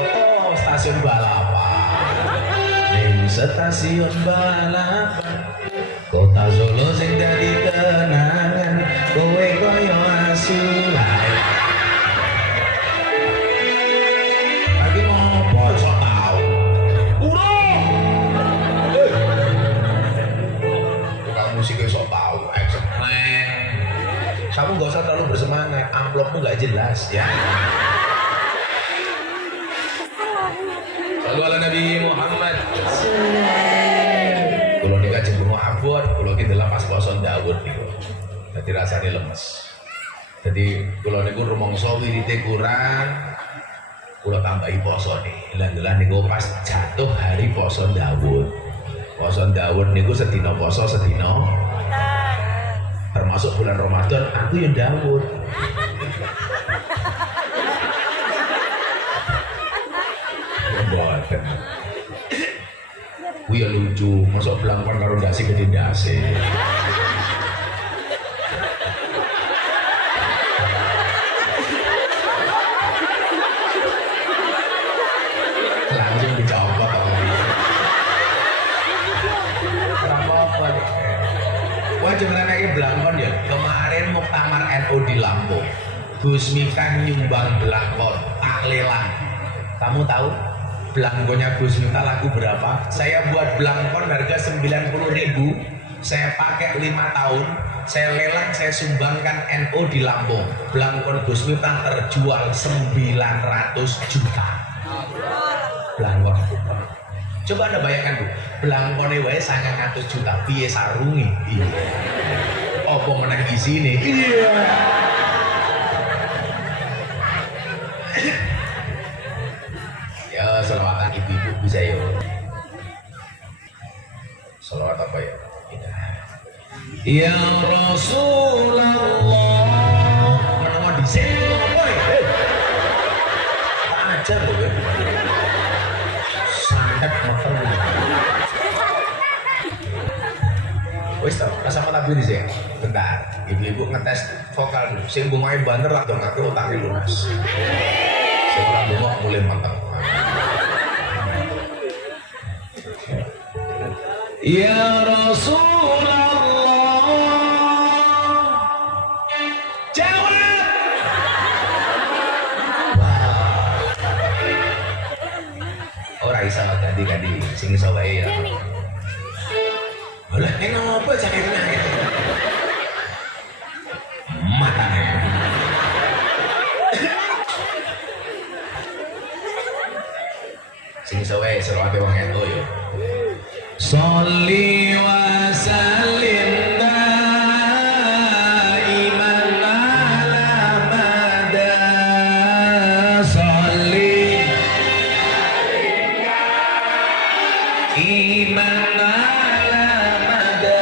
stasiun balapan. Ning stasiun balapan Kota Solo sing dadi kenangan kowe koyo asu lae. Lagi ngopo iso tau? Tukang musik iso tau, ekseplen. Kamu gak usah terlalu bersemangat, amplopmu gak jelas ya. Sallu ala Nabi Muhammad. buat kalau kita pas poso Dawud niku. Dadi rasane lemes. Jadi kalau niku rumangsa wirite kurang, kula tambahi poso nih. Lah niku pas jatuh hari poso Dawud. Poso Dawud niku sedina poso sedina. Termasuk bulan Ramadan aku yang Dawud. Mboten. Kuwi ya lucu, masuk belangkon karo dasi gede dasi. Langsung dicopot apa-apa. Wah cuman kayak belangkon ya. Kemarin muktamar NU di Lampung. Gus Miftah nyumbang belangkon, tak lelang. Kamu tahu belangkonnya Gus Miftah laku berapa? Saya buat belangkon harga 90.000. Saya pakai 5 tahun. Saya lelang, saya sumbangkan NU di Lampung. Belangkon Gus Miftah terjual 900 juta. Belangkon. Coba Anda bayangkan Bu, belangkone wae 900 juta, piye sarungi? Iya. Apa meneh isine? Iya. Ya, selawatan ibu-ibu bisa yo. Selawat apa ya? Ya Rasulullah. Menawa dhisik apa ya? Tak ajar lho ya. Santet meter. Wis tau, sama tabir sih. Bentar, ibu-ibu ngetes vokal dulu. Sing bungae banter lah dong aku otaknya lunas. Sing ora bungok mulai mateng. Ya Rasulullah. Jawab. Ora iso ganti-ganti, sing iso wae ya. Lah ning opo jaketnya gitu. Matane. Sing iso wae selawate wong ento yo. Sholli wa sallim daiman ala mada. Sholli iman ala mada.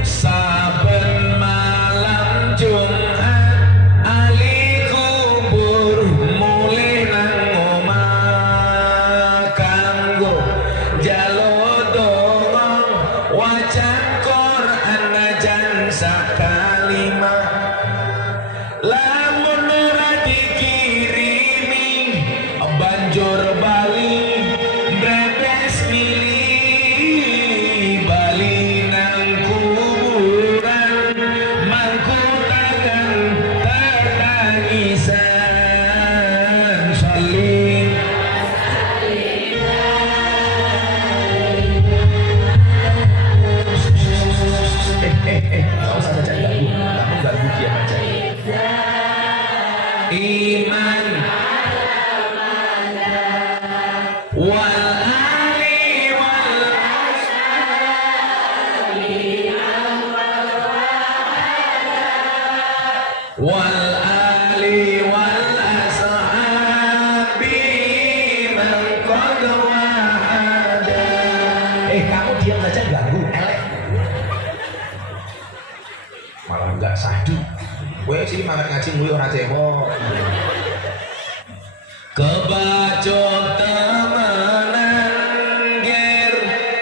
Saben malam Jumat ali kubur mulih nang omah kanggo jaluk donga wacan Quran najan sakalimah lamun ora dikirimi banjur bali brebes milih bali nang kuburan mangku tangan tertangisan saling gak usah baca lagu, kamu ganggu dia aja. Iman wal ali wal ali wal ashabi man qad wahada. Kamu diam saja ganggu elek. Malah enggak sadu. Kowe sini makan ngaji mulai ora cemok. Kebacut temenan ger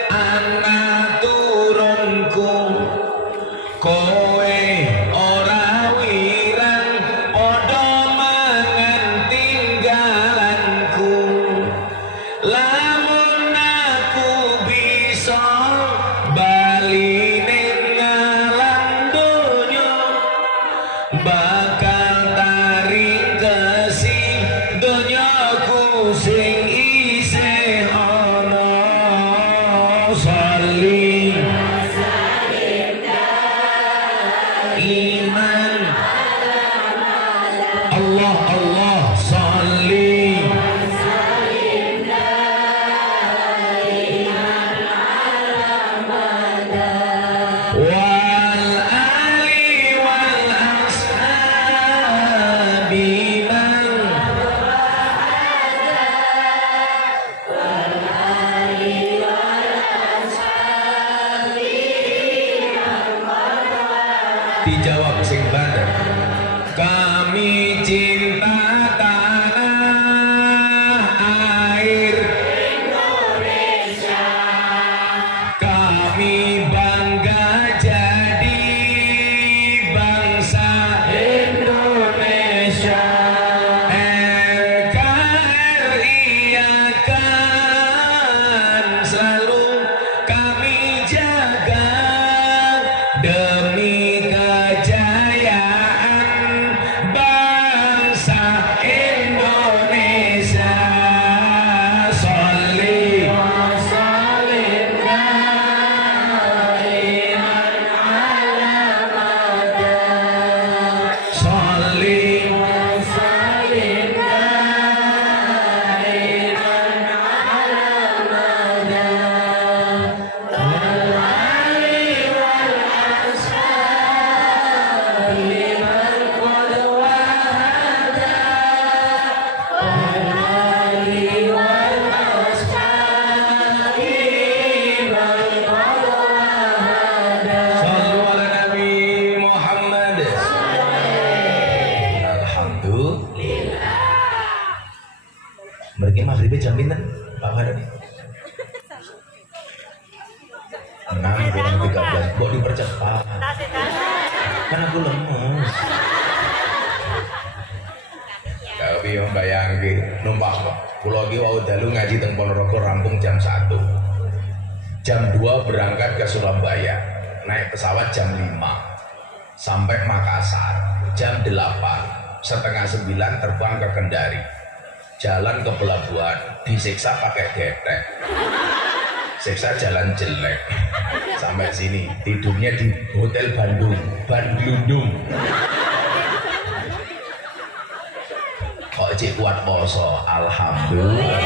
anak turunku kowe ora wirang padha mangan tinggalanku lamun aku bisa bali ning alam donya Allah Allah sholli wal ali wal ashabi man dijawab sing bandar. Kami cinta tanah air Indonesia, kami bangga jadi bangsa Indonesia. NKRI akan selalu kami jaga demi kejayaan bangsa Indonesia. Sholli wa sallim daiman ala mada. Sholli wa sallim daiman ala mada. Wal ali wal ashab liman qad wahada. Wal ali wal ashab liman qad wahada. Shallu ala Nabi Muhammad. Alhamdulillah. Mereka maghribnya jam pinten Pak Faradi? 6:13. Kok dipercepat? Kan aku lemes. Tapi yang bayangke numpak kula iki wau dalu ngaji teng Ponorogo rampung jam 1. Jam 2 berangkat ke Surabaya. Naik pesawat jam 5. Sampai Makassar jam 8. Setengah 9 terbang ke Kendari. Jalan ke pelabuhan disiksa pakai getek. Siksa jalan jelek. Sampai sini tidurnya di Hotel Bandung, Bandung. Kok cek kuat poso, alhamdulillah.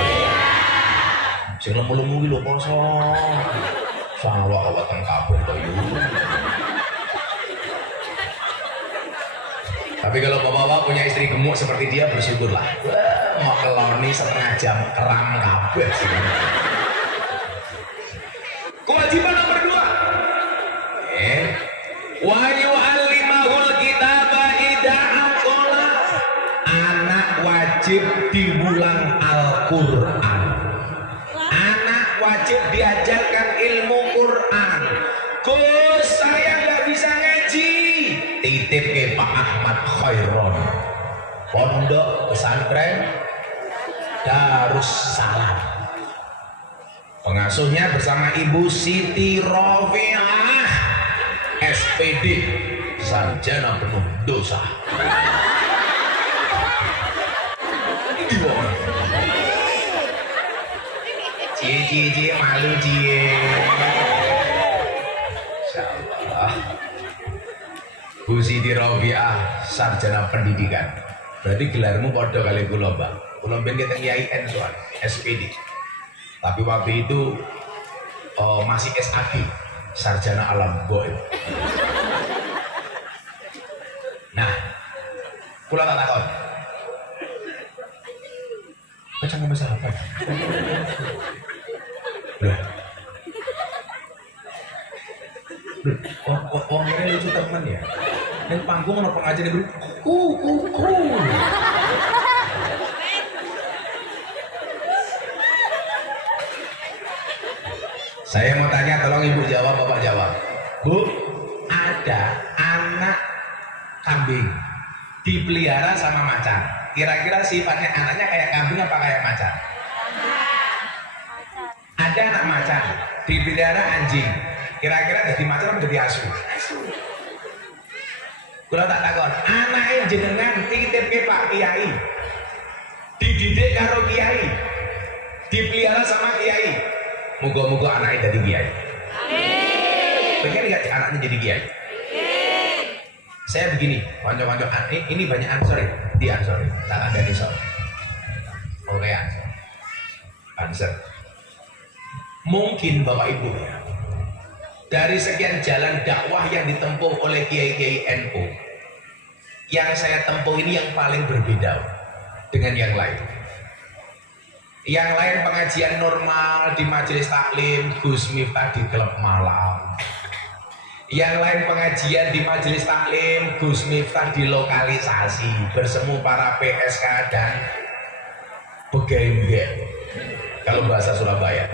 Sing lemu-lemu iki lho poso. Sawak awak teng kabeh to yo. Tapi kalau bapak-bapak punya istri gemuk seperti dia, bersyukurlah. Wah, mau keloni setengah jam keram kabeh sih. Kewajiban nomor 2. Wa yu'allimahul kitaba idza aqala. Anak wajib diulang Al-Qur'an. Anak wajib diajarkan ilmu Quran. Gus, saya nggak bisa ngaji. Titip ke Pak Ahmad Khairon. Pondok pesantren Darussalam. Pengasuhnya bersama Ibu Siti Rofiah, SPD, sarjana penuh dosa. Cie malu cie. Insyaallah. Bu Siti Rofiah, sarjana pendidikan. Berarti gelarmu podo kali kula, Mbak. Kula ben keteng IAIN soal SPD. Tapi waktu itu masih SAG, sarjana alam goib. Nah, kula tak takon. Kacang sama siapa? Loh. Orang ini lucu teman ya. Dan panggung ono pengajian ibu. Saya mau tanya, tolong ibu jawab, bapak jawab. Bu, ada anak kambing dipelihara sama macan. Kira-kira sifatnya anaknya kayak kambing apa kayak macan? Ada anak macan dipelihara anjing. Kira-kira jadi macan apa jadi asu? Kalau tak takon, anaknya jenengan titip ke Pak Kiai, dididik karo Kiai, dipelihara sama Kiai. Moga-moga anaknya jadi Kiai. Pengen nggak anaknya jadi Kiai? Saya begini, konco-konco, ini banyak ansor ya, di ansor ya, tak ada di ansor. Oke ansor, ansor. Mungkin Bapak Ibu ya, dari sekian jalan dakwah yang ditempuh oleh kiai-kiai NU, yang saya tempuh ini yang paling berbeda dengan yang lain. Yang lain pengajian normal di majelis taklim, Gus Miftah di klub malam. Yang lain pengajian di majelis taklim, Gus Miftah di lokalisasi bersemu para PSK dan begengge. Kalau bahasa Surabaya,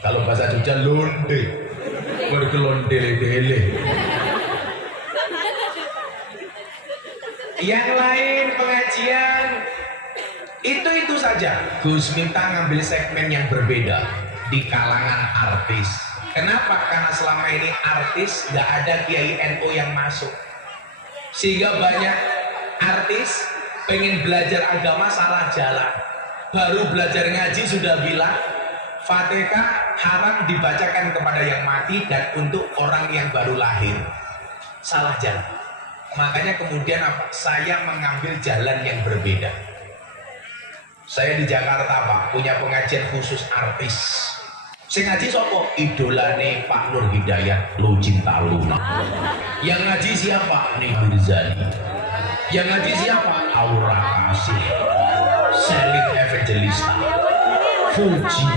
kalau bahasa Jogja londe, bergelondele-dele. Yang lain pengajian itu saja. Gus Miftah ngambil segmen yang berbeda di kalangan artis. Kenapa? Karena selama ini artis nggak ada kiai NU yang masuk, sehingga banyak artis pengen belajar agama salah jalan. Baru belajar ngaji sudah bilang Fatihah haram dibacakan kepada yang mati dan untuk orang yang baru lahir. Salah jalan. Makanya kemudian apa? Saya mengambil jalan yang berbeda. Saya di Jakarta Pak punya pengajian khusus artis. Sing ngaji sopo? Idolane Pak Nur Hidayat, Lu Cinta Luna. Yang ngaji siapa? Nih Mirzani. Yang ngaji siapa? Aura Kasih, Selin Evangelista, Fuji,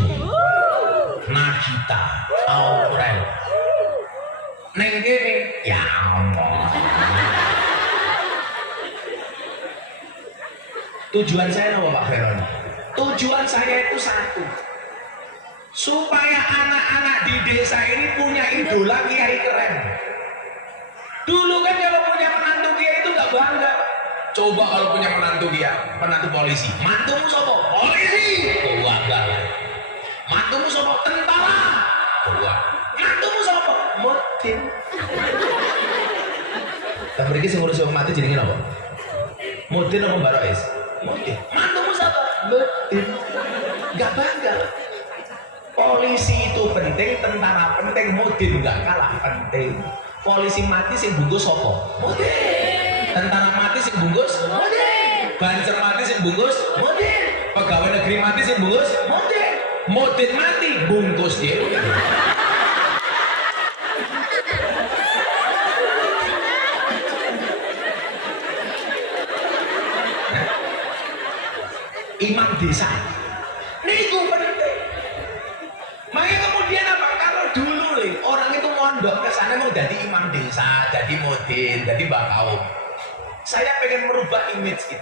Nagita, Aurel. Neng kene, ya Allah. Tujuan saya apa Pak Veron? Tujuan saya itu satu, supaya anak-anak di desa ini punya idola kiai keren. Dulu kan kalau punya menantu kiai itu nggak bangga. Coba kalau punya menantu kiai, menantu polisi, mantumu sopo? Polisi, bangga. Mantumu sopo? Tentara, bangga. Mantumu sopo? Mudin. Tak pergi ngurus wong mati jenenge apa? Mudin apa Mbak Rois? Mudin. Mantumu sopo? Mudin. Nggak bangga. Polisi itu penting, tentara penting, Mudin nggak kalah penting. Polisi mati sing bungkus sopo? Mudin. Tentara mati sing bungkus? Mudin. Banser mati sing bungkus? Mudin. Pegawai negeri mati sing bungkus? Mudin. Mudin mati bungkus dia. Imam desa niku penting. Makanya kemudian apa? Kalau dulu orang itu mondok ke sana mau jadi imam desa, jadi mudin, jadi bakau. Saya pengen merubah image itu.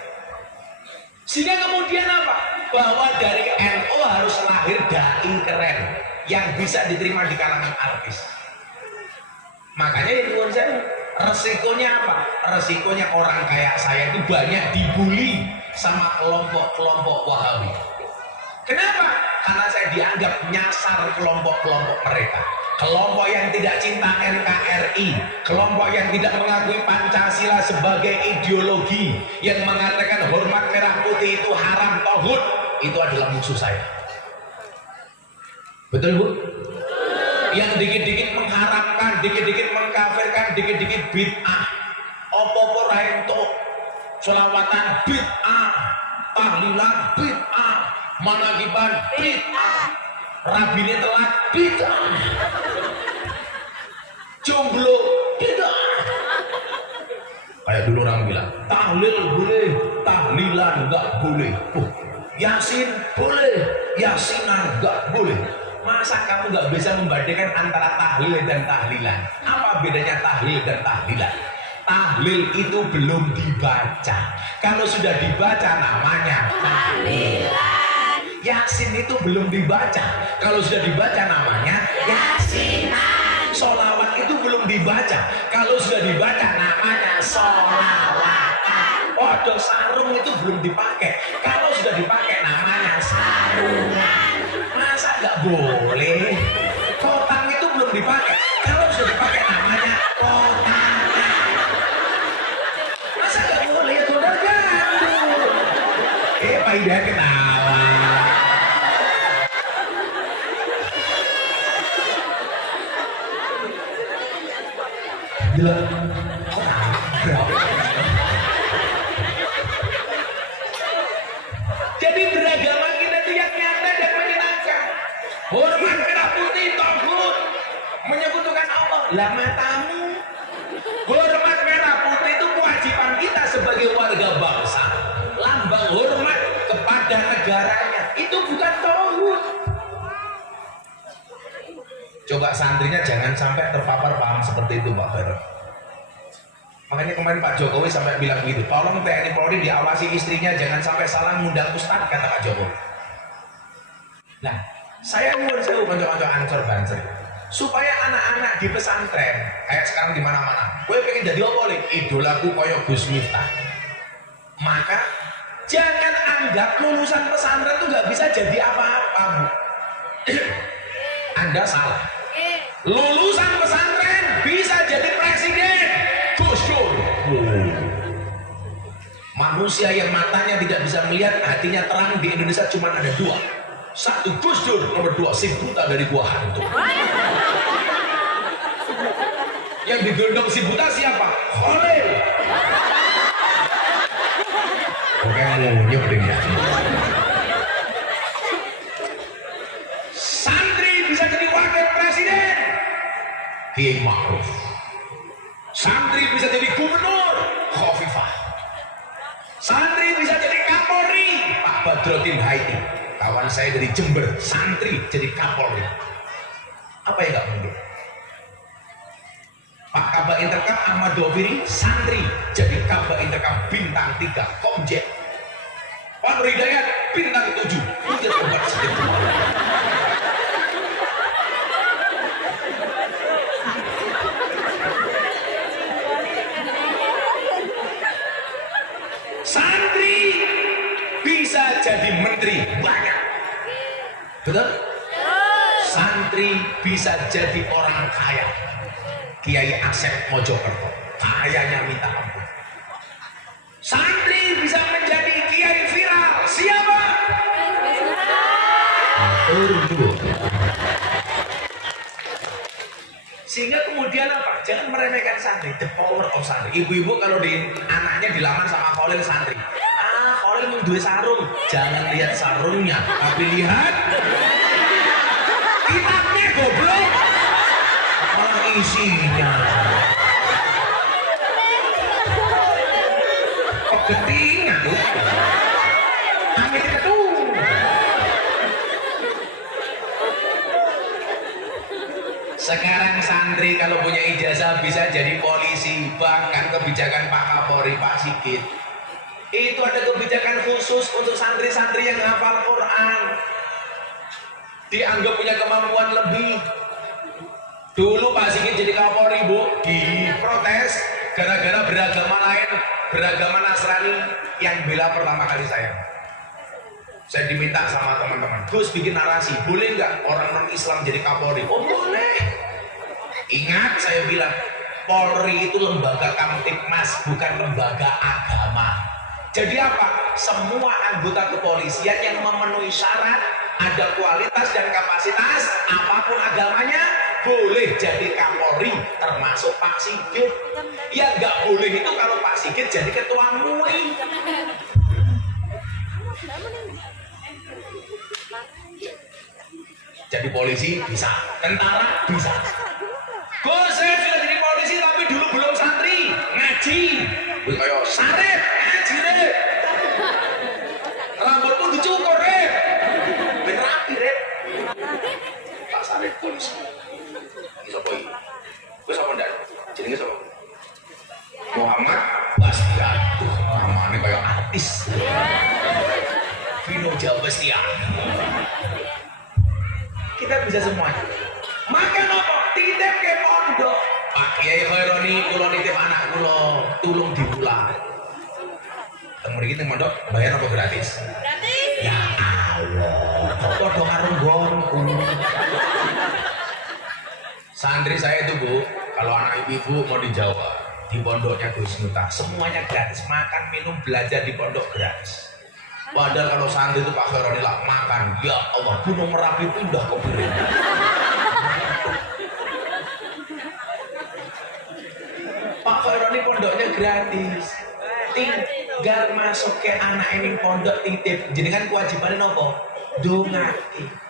Sehingga kemudian apa? Bahwa dari NU harus lahir dai keren yang bisa diterima di kalangan artis. Makanya itu saya, resikonya apa? Resikonya orang kayak saya itu banyak dibully sama kelompok-kelompok Wahabi. Kenapa? Karena saya dianggap nyasar kelompok-kelompok mereka. Kelompok yang tidak cinta NKRI, kelompok yang tidak mengakui Pancasila sebagai ideologi, yang mengatakan hormat merah putih itu haram, tauhid, itu adalah musuh saya. Betul Bu? Yang dikit-dikit mengharamkan, dikit-dikit mengkafirkan, dikit-dikit bid'ah. Opo-opo raento, selawatan bid'ah, tahlilan bid'ah, manakiban bid'ah, rabine telat bid'ah, jomblo bid'ah. Kayak dulu orang bilang tahlil boleh, tahlilan enggak boleh. Yasin boleh, yasinan enggak boleh. Masa kamu nggak bisa membedakan antara tahlil dan tahlilan? Apa bedanya tahlil dan tahlilan? Tahlil itu belum dibaca. Kalau sudah dibaca namanya tahlilan. Yasin itu belum dibaca. Kalau sudah dibaca namanya yasinan. Sholawat itu belum dibaca. Kalau sudah dibaca namanya sholawatan. Waduh, sarung itu belum dipakai. Kalau sudah dipakai namanya sarungan. Masa nggak boleh? Kotang itu belum dipakai. Kalau sudah dipakai namanya kotangan. Masa nggak boleh? Ya sudah gantung. Pak Ida ketawa. Gila. juga santrinya jangan sampai terpapar paham seperti itu Pak Khairul. Makanya kemarin Pak Jokowi sampai bilang gitu, tolong TNI Polri diawasi istrinya jangan sampai salah ngundang ustadz, kata Pak Jokowi. Nah, saya nyuwun sewu kanca-kanca Ansor Banser supaya anak-anak di pesantren kayak sekarang di mana-mana, gue pengen jadi apa nih? Idolaku koyo Gus Miftah. Maka jangan anggap lulusan pesantren tuh nggak bisa jadi apa-apa, Bu. Anda salah. Lulusan pesantren bisa jadi presiden. Gus Dur. Manusia yang matanya tidak bisa melihat, hatinya terang di Indonesia cuma ada dua. Satu Gus Dur, nomor dua si buta dari gua hantu. Yang digendong si buta siapa? Khalil. Oke, ngunyuk dia. Santri bisa jadi wakil presiden, Kiai Ma'ruf. Santri bisa jadi gubernur, Khofifah. Santri bisa jadi Kapolri, Pak Badrodin Haiti. Kawan saya dari Jember, santri jadi Kapolri. Apa yang nggak mungkin? Pak Kabak Interkam Ahmad Doviri, santri jadi Kabak Interkam bintang 3 Komjet. Pak Nur Hidayat bintang 7 Komjet Obat Sedikit. Santri bisa jadi menteri banyak, betul? Santri bisa jadi orang kaya. Kiai Asep Mojokerto kayanya minta ampun. Santri bisa menjadi kiai viral. Siapa? Sehingga kemudian apa? Jangan meremehkan santri. The power of santri. Ibu-ibu kalau di anaknya dilamar sama Khalil santri, Khalil mau duwe sarung. Jangan lihat sarungnya, tapi lihat kitabnya, goblok. Isinya kok ketingan tuh amit itu. Sekarang santri kalau punya ijazah bisa jadi polisi, bahkan kebijakan Pak Kapolri Pak Sigit itu ada kebijakan khusus untuk santri-santri yang hafal Quran, dianggap punya kemampuan lebih. Dulu Pak Sigit jadi Kapolri, Bu, diprotes gara-gara beragama lain, beragama Nasrani yang bela pertama kali saya. Saya diminta sama teman-teman, Gus bikin narasi, boleh nggak orang non-Islam jadi Kapolri? Oh boleh. Ingat saya bilang, Polri itu lembaga Kamtibmas, bukan lembaga agama. Jadi apa? Semua anggota kepolisian yang memenuhi syarat, ada kualitas dan kapasitas, apapun agamanya, boleh jadi Kapolri, termasuk Pak Sigit. Ya nggak boleh itu kalau Pak Sigit jadi ketua MUI. Jadi polisi bisa, tentara bisa. Gus, saya sudah jadi polisi tapi dulu belum santri, ngaji. Gue kayak sarep, ngaji deh. Rambutmu dicukur deh, bener rapi deh. Pak Sarep polisi. Sopo iki? Wis apa ndak? Jenenge sapa? Muhammad Bastian. Namanya kayak artis. Vino Jabastian. Kita bisa semuanya. Maka nopo? Titip ke pondok. Pak Kiai Khaironi kula nitip anak kula, tulung dibulan. Teng mriki teng pondok bayar apa gratis? Gratis. Ya Allah. Kok padha karo nggonku. Santri saya itu, Bu, kalau anak ibu mau di Jawa, di pondoknya Gus Miftah, semuanya gratis, makan, minum, belajar di pondok gratis. Padahal kalau santri itu Pak Khaironi lah makan, ya Allah, Gunung Merapi pindah ke Biren. Pak Khaironi pondoknya gratis, tinggal masuk ke anak ini pondok titip, jadi kan kewajibannya nopo? Dongati.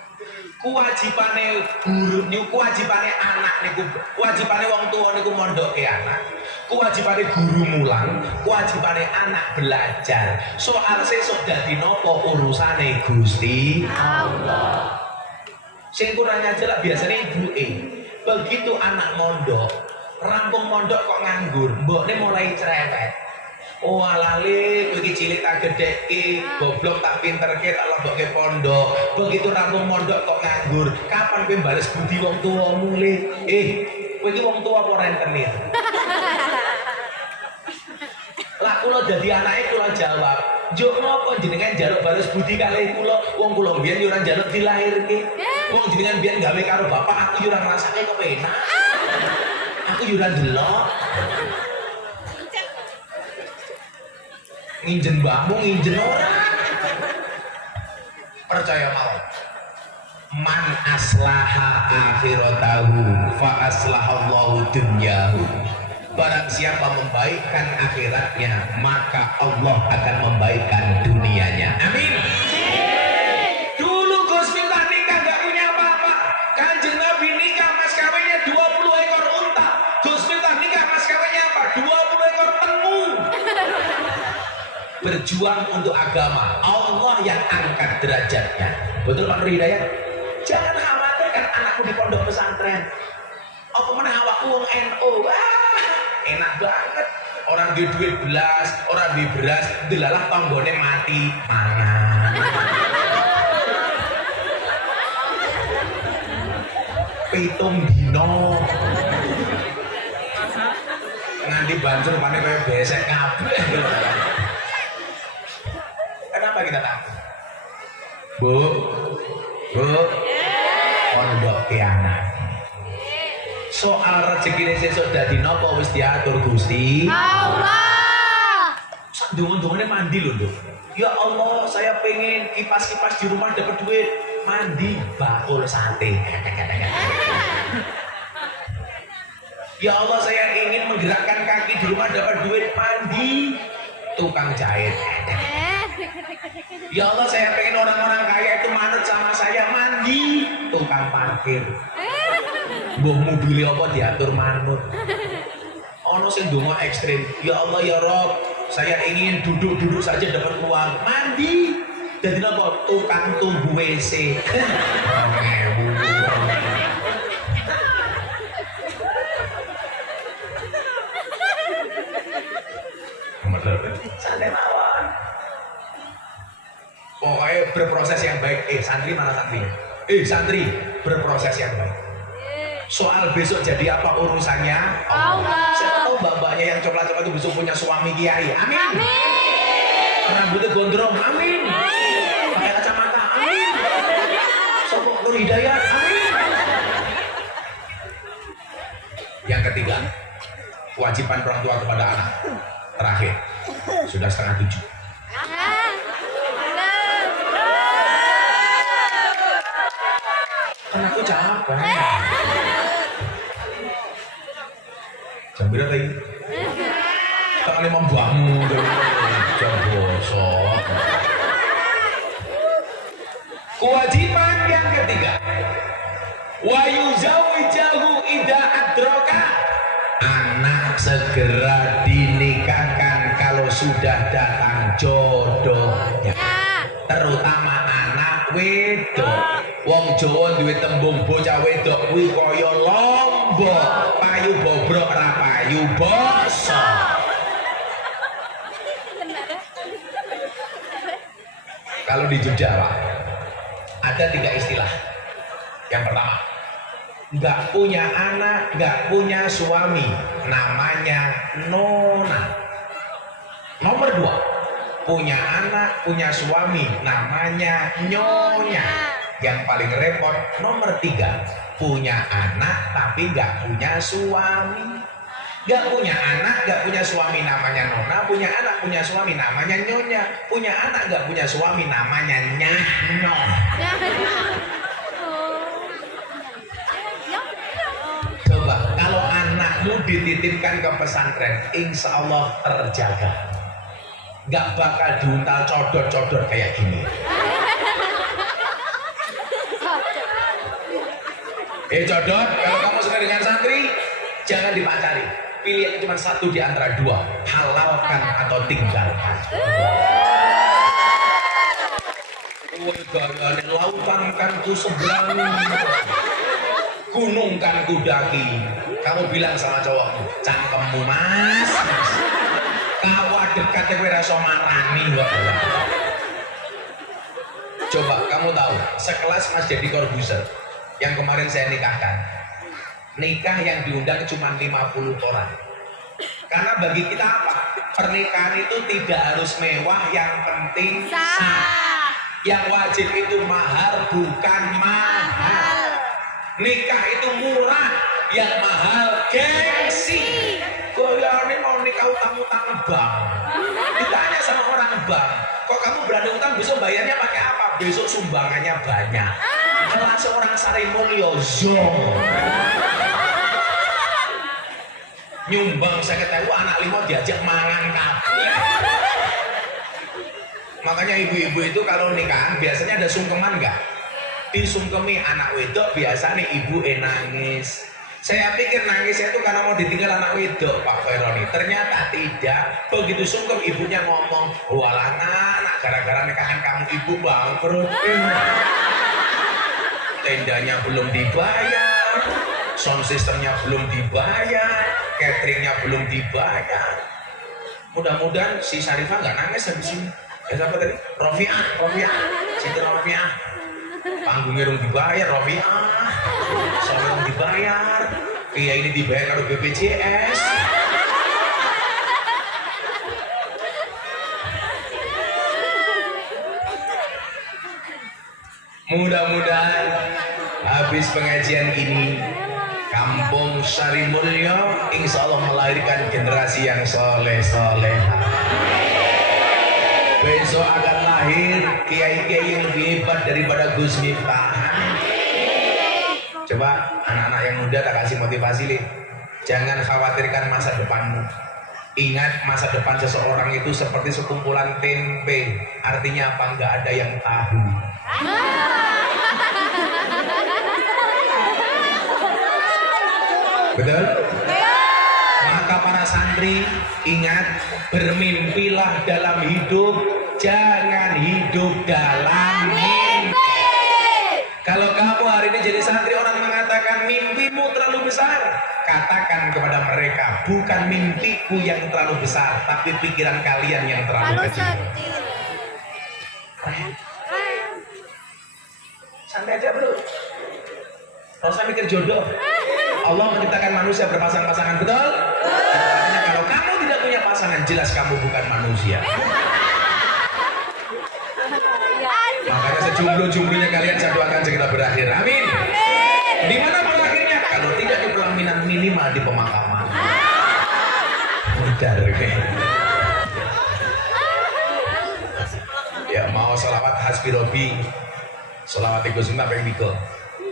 Kewajibane guru niku, kewajibane anak niku, kewajibane wong tua niku mondok ke anak, kewajibane guru mulang, kewajibane anak belajar. Soal sesuk dadi nopo urusane Gusti Allah. Sing kurang aja lah biasanya ibuke. Begitu anak mondok, rampung mondok kok nganggur, mbokne mulai cerewet. Oh alale, iki cilik tak gedheke, goblok tak pinterke, tak lebokke pondok. Begitu rampung mondok kok nganggur, kapan kowe bales budi wong tuamu le? Kowe iki wong tua apa rentenir? Lah kula dadi anake kula jawab, "Njuk napa jenengan njaluk balas budi kalih kula? Wong kula mbiyen yo ora njaluk dilahirke. Wong jenengan mbiyen gawe karo bapak, aku yo ora ngrasake kepenak. Aku yo ora ndelok. Nginjen mbahmu nginjen ora. Percaya mawon. Man aslaha akhiratahu fa aslahallahu dunyahu. Barang siapa membaikkan akhiratnya, maka Allah akan membaikkan dunianya. Amin. Dulu Gus Miftah nikah gak punya apa-apa. Kanjeng Nabi nikah mas kawinnya 20 ekor unta. Gus Miftah nikah mas kawinnya apa? 20 ekor tengu. Berjuang untuk agama, Allah yang angkat derajatnya. Betul Pak Nur Hidayat? Jangan khawatirkan anakku di pondok pesantren. Apa mana awakku wong NU? Enak banget. Orang duit belas, orang duit beras, delalah tanggone mati mangan. Pitung dino. Nganti banjur pane kaya besek kabeh. Kenapa kita takut? Bu, pondok anak. Soal rezeki sesuk dadi napa wis diatur Gusti Allah. Dungu-dungune mandi lho, Nduk. Ya Allah, saya pengen kipas-kipas di rumah dapat duit. Mandi bakul sate. Ya Allah, saya ingin menggerakkan kaki di rumah dapat duit. Mandi tukang jahit. Ya Allah, saya pengen orang-orang kaya itu manut sama saya. Mandi tukang parkir. Mbah mobilnya apa diatur manut. Ono sing donga ekstrim. Ya Allah ya Rob, saya ingin duduk-duduk saja dapat uang. Mandi. Jadi apa? Tukang tunggu WC. Santai mawon. Pokoknya berproses yang baik. Santri mana santrinya? Santri berproses yang baik. Soal besok jadi apa urusannya Allah. Siapa tahu mbak-mbaknya yang coklat-coklat itu besok punya suami kiai. Amin. Rambutnya gondrong. Amin. Pakai kacamata. Amin. Sopok Nur Hidayat. Amin. Yang ketiga, kewajiban orang tua kepada anak. Terakhir, sudah 6:30. Kan aku capek. Jam berapa lagi? Tangan lima buahmu. Jam bosok. Kewajiban yang ketiga. Wa yuzawijahu idza adraka. Anak segera dinikahkan kalau sudah datang jodohnya. Terutama anak wedok. Wong Jawa duwe tembung bocah wedok kuwi kaya lombok, payu bobrok ra payu bosok. Kalau di Jawa ada 3 istilah. Yang pertama, nggak punya anak, nggak punya suami, namanya nona. Nomor 2, punya anak, punya suami, namanya nyonya. Yang paling repot nomor 3, punya anak tapi nggak punya suami. Nggak punya anak, nggak punya suami, namanya nona. Punya anak, punya suami, namanya nyonya. Punya anak, nggak punya suami, namanya nyahno. Coba kalau anakmu dititipkan ke pesantren, insya Allah terjaga. Nggak bakal diuntal codot-codot kayak gini. Codot, kalau kamu suka dengan santri, jangan dipacari. Pilih cuma satu di antara 2, halalkan atau tinggalkan. Gayane lautan kan ku seberang. gunungkan kudaki. Kamu bilang sama cowokmu, cangkemmu mas, kawa dekat kowe rasa marani kok. Coba kamu tahu, sekelas Mas Deddy Corbuzier yang kemarin saya nikahkan, nikah yang diundang cuma 50 orang. Karena bagi kita apa? Pernikahan itu tidak harus mewah, yang penting sah. Yang wajib itu mahar, bukan mahal. Nikah itu murah, yang mahal gengsi. Goyane mau nikah utang-utang bank. Ditanya sama orang bank, kok kamu berani utang, besok bayarnya pakai apa? Besok sumbangannya banyak. Langsung orang Sari Mulyo zong. Nyumbang 50.000 anak 5 diajak mangan kabeh. Makanya ibu-ibu itu kalau nikahan biasanya ada sungkeman enggak? Disungkemi anak wedok biasa nih ibu nangis. Saya pikir nangisnya itu karena mau ditinggal anak wedok Pak Feroni. Ternyata tidak. Begitu sungkem ibunya ngomong, walah anak gara-gara nikahan kamu ibu bangkrut. Tendanya belum dibayar, sound systemnya belum dibayar, cateringnya belum dibayar. Mudah-mudahan si Syarifah nggak nangis habis ini. Ya siapa tadi? Rofiah, Siti Rofiah. Panggungnya belum dibayar, Rofiah. Soalnya belum dibayar. Iya ini dibayar kalau BPJS. Mudah-mudahan habis pengajian ini Kampung Sari Mulyo insya Allah melahirkan generasi yang soleh-soleh. Besok akan lahir kiai-kiai yang lebih hebat daripada Gus Miftah. Coba anak-anak yang muda tak kasih motivasi nih. Jangan khawatirkan masa depanmu. Ingat masa depan seseorang itu seperti sekumpulan tempe. Artinya apa? Nggak ada yang tahu. Betul? Maka para santri ingat, bermimpilah dalam hidup, jangan hidup dalam mimpi. Kalau kamu hari ini jadi santri, orang mengatakan mimpimu terlalu besar, katakan kepada mereka, bukan mimpiku yang terlalu besar, tapi pikiran kalian yang terlalu kecil. Santai aja bro, gak usah mikir jodoh. Allah menciptakan manusia berpasang-pasangan, betul? Artinya kalau kamu tidak punya pasangan, jelas kamu bukan manusia. Makanya sejomblo-jomblonya kalian satu akan segera berakhir. Amin. Di mana berakhirnya? Kalau tidak di pelaminan, minimal di pemakaman. Mudah, oke. Ya mau sholawat hasbi robi, sholawat Gus Mbak pengen biko.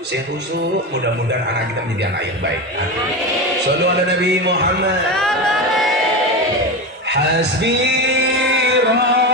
Sing kusuk, mudah-mudahan anak kita menjadi anak yang baik. Amin. Shallu ala Nabi Muhammad. Hasbi Rabbi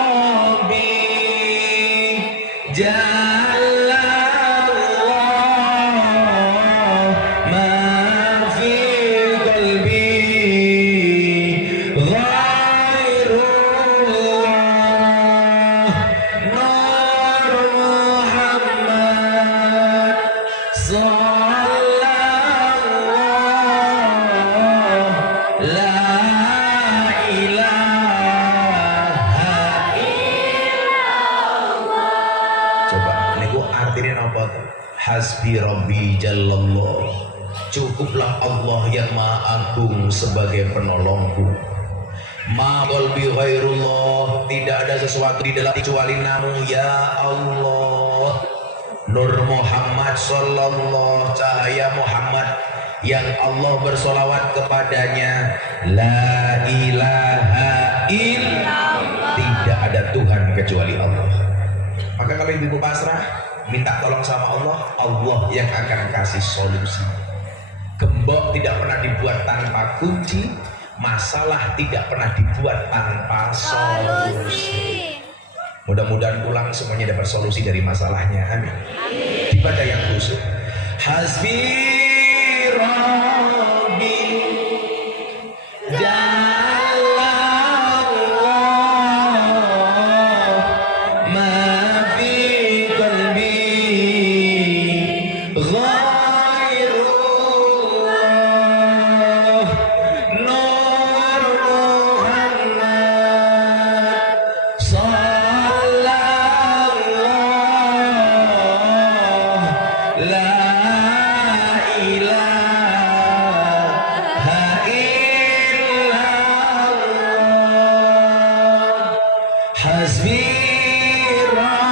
Hasbi Rabbi Jallallah. Cukuplah Allah yang Maha Agung sebagai penolongku. Ma qalbi ghairullah, tidak ada sesuatu di dalam kecuali namu ya Allah. Nur Muhammad sallallahu, cahaya Muhammad yang Allah bersolawat kepadanya. La ilaha illallah, tidak ada Tuhan kecuali Allah. Maka kalau ibu pasrah, minta tolong sama Allah, Allah yang akan kasih solusi. Gembok tidak pernah dibuat tanpa kunci, masalah tidak pernah dibuat tanpa solusi. Mudah-mudahan pulang semuanya dapat solusi dari masalahnya. Amin. Dibaca yang khusus. Hasbi Rabbi غير Hasbi Rabbi.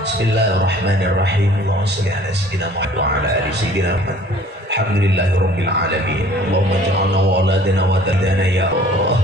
Bismillahirrahmanirrahim. Allahumma shalli ala sayyidina Muhammad wa ala ali sayyidina Muhammad. Alhamdulillahi rabbil alamin. Allahumma ij'alna wa auladana wa tadana ya Allah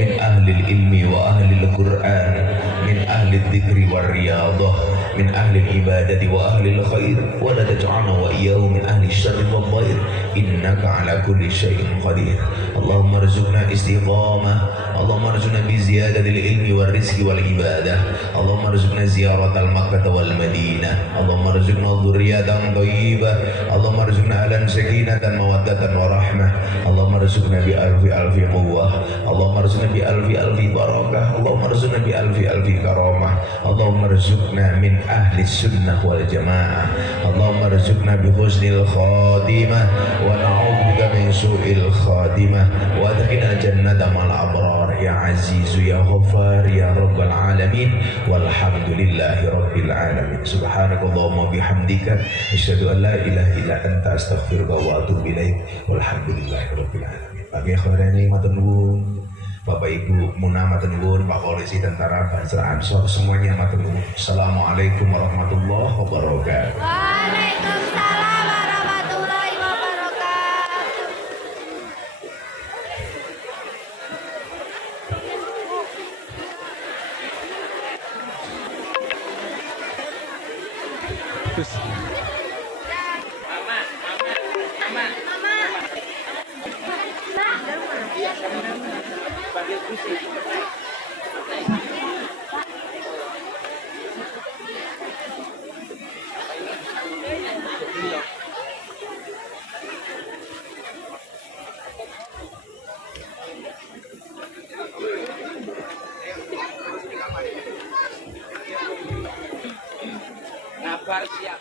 min ahli ilmi wa ahli al-Qur'an, min ahli dzikri war riyadah, min ahli ibadati wa ahli al-khair, wa la taj'alna wa iyyahum min ahli syarri wal dhair, innaka ala kulli syai'in qadir. Allahumma arzuqna istiqamah, Allahumma arzuqna bi ziyadatil ilmi war rizqi wal ibadah, Allahumma arzuqna ziyaratal Makkah wal Madinah, Allahumma arzuqna dzurriyyatan thayyibah, Allahumma arzuqna ahlan sakinatan mawaddatan wa rahmah, Allahumma arzuqna bi alfi quwwah, Allahumma arzuqna bi alfi barakah, Allahumma arzuqna bi alfi karamah, Allahumma arzuqna min ahli sunnah wal jamaah, Allahumma arzuqna bi husnil khatimah wa na'udzubika min su'il khatimah wa adkhilna jannata ma'al abrar ya azizu ya ghaffar ya rabbal alamin walhamdulillahi rabbil alamin. Subhanakallahumma bihamdika asyhadu an la ilaha illa anta astaghfiruka wa atubu ilaik walhamdulillahi rabbil alamin. Bagi khairani matur nuwun, Bapak Ibu Muna matur nuwun, Pak Polisi, tentara, Basra, Ansor, semuanya matur nuwun. Assalamualaikum warahmatullahi wabarakatuh. Waalaikumsalam warahmatullahi wabarakatuh.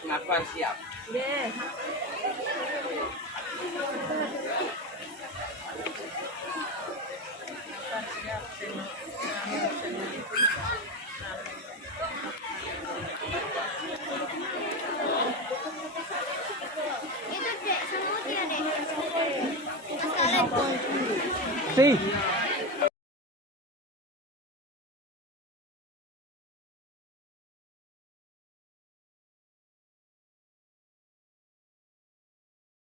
Ngabar siap. Itu dek, semut ya dek. Sekalian. Si.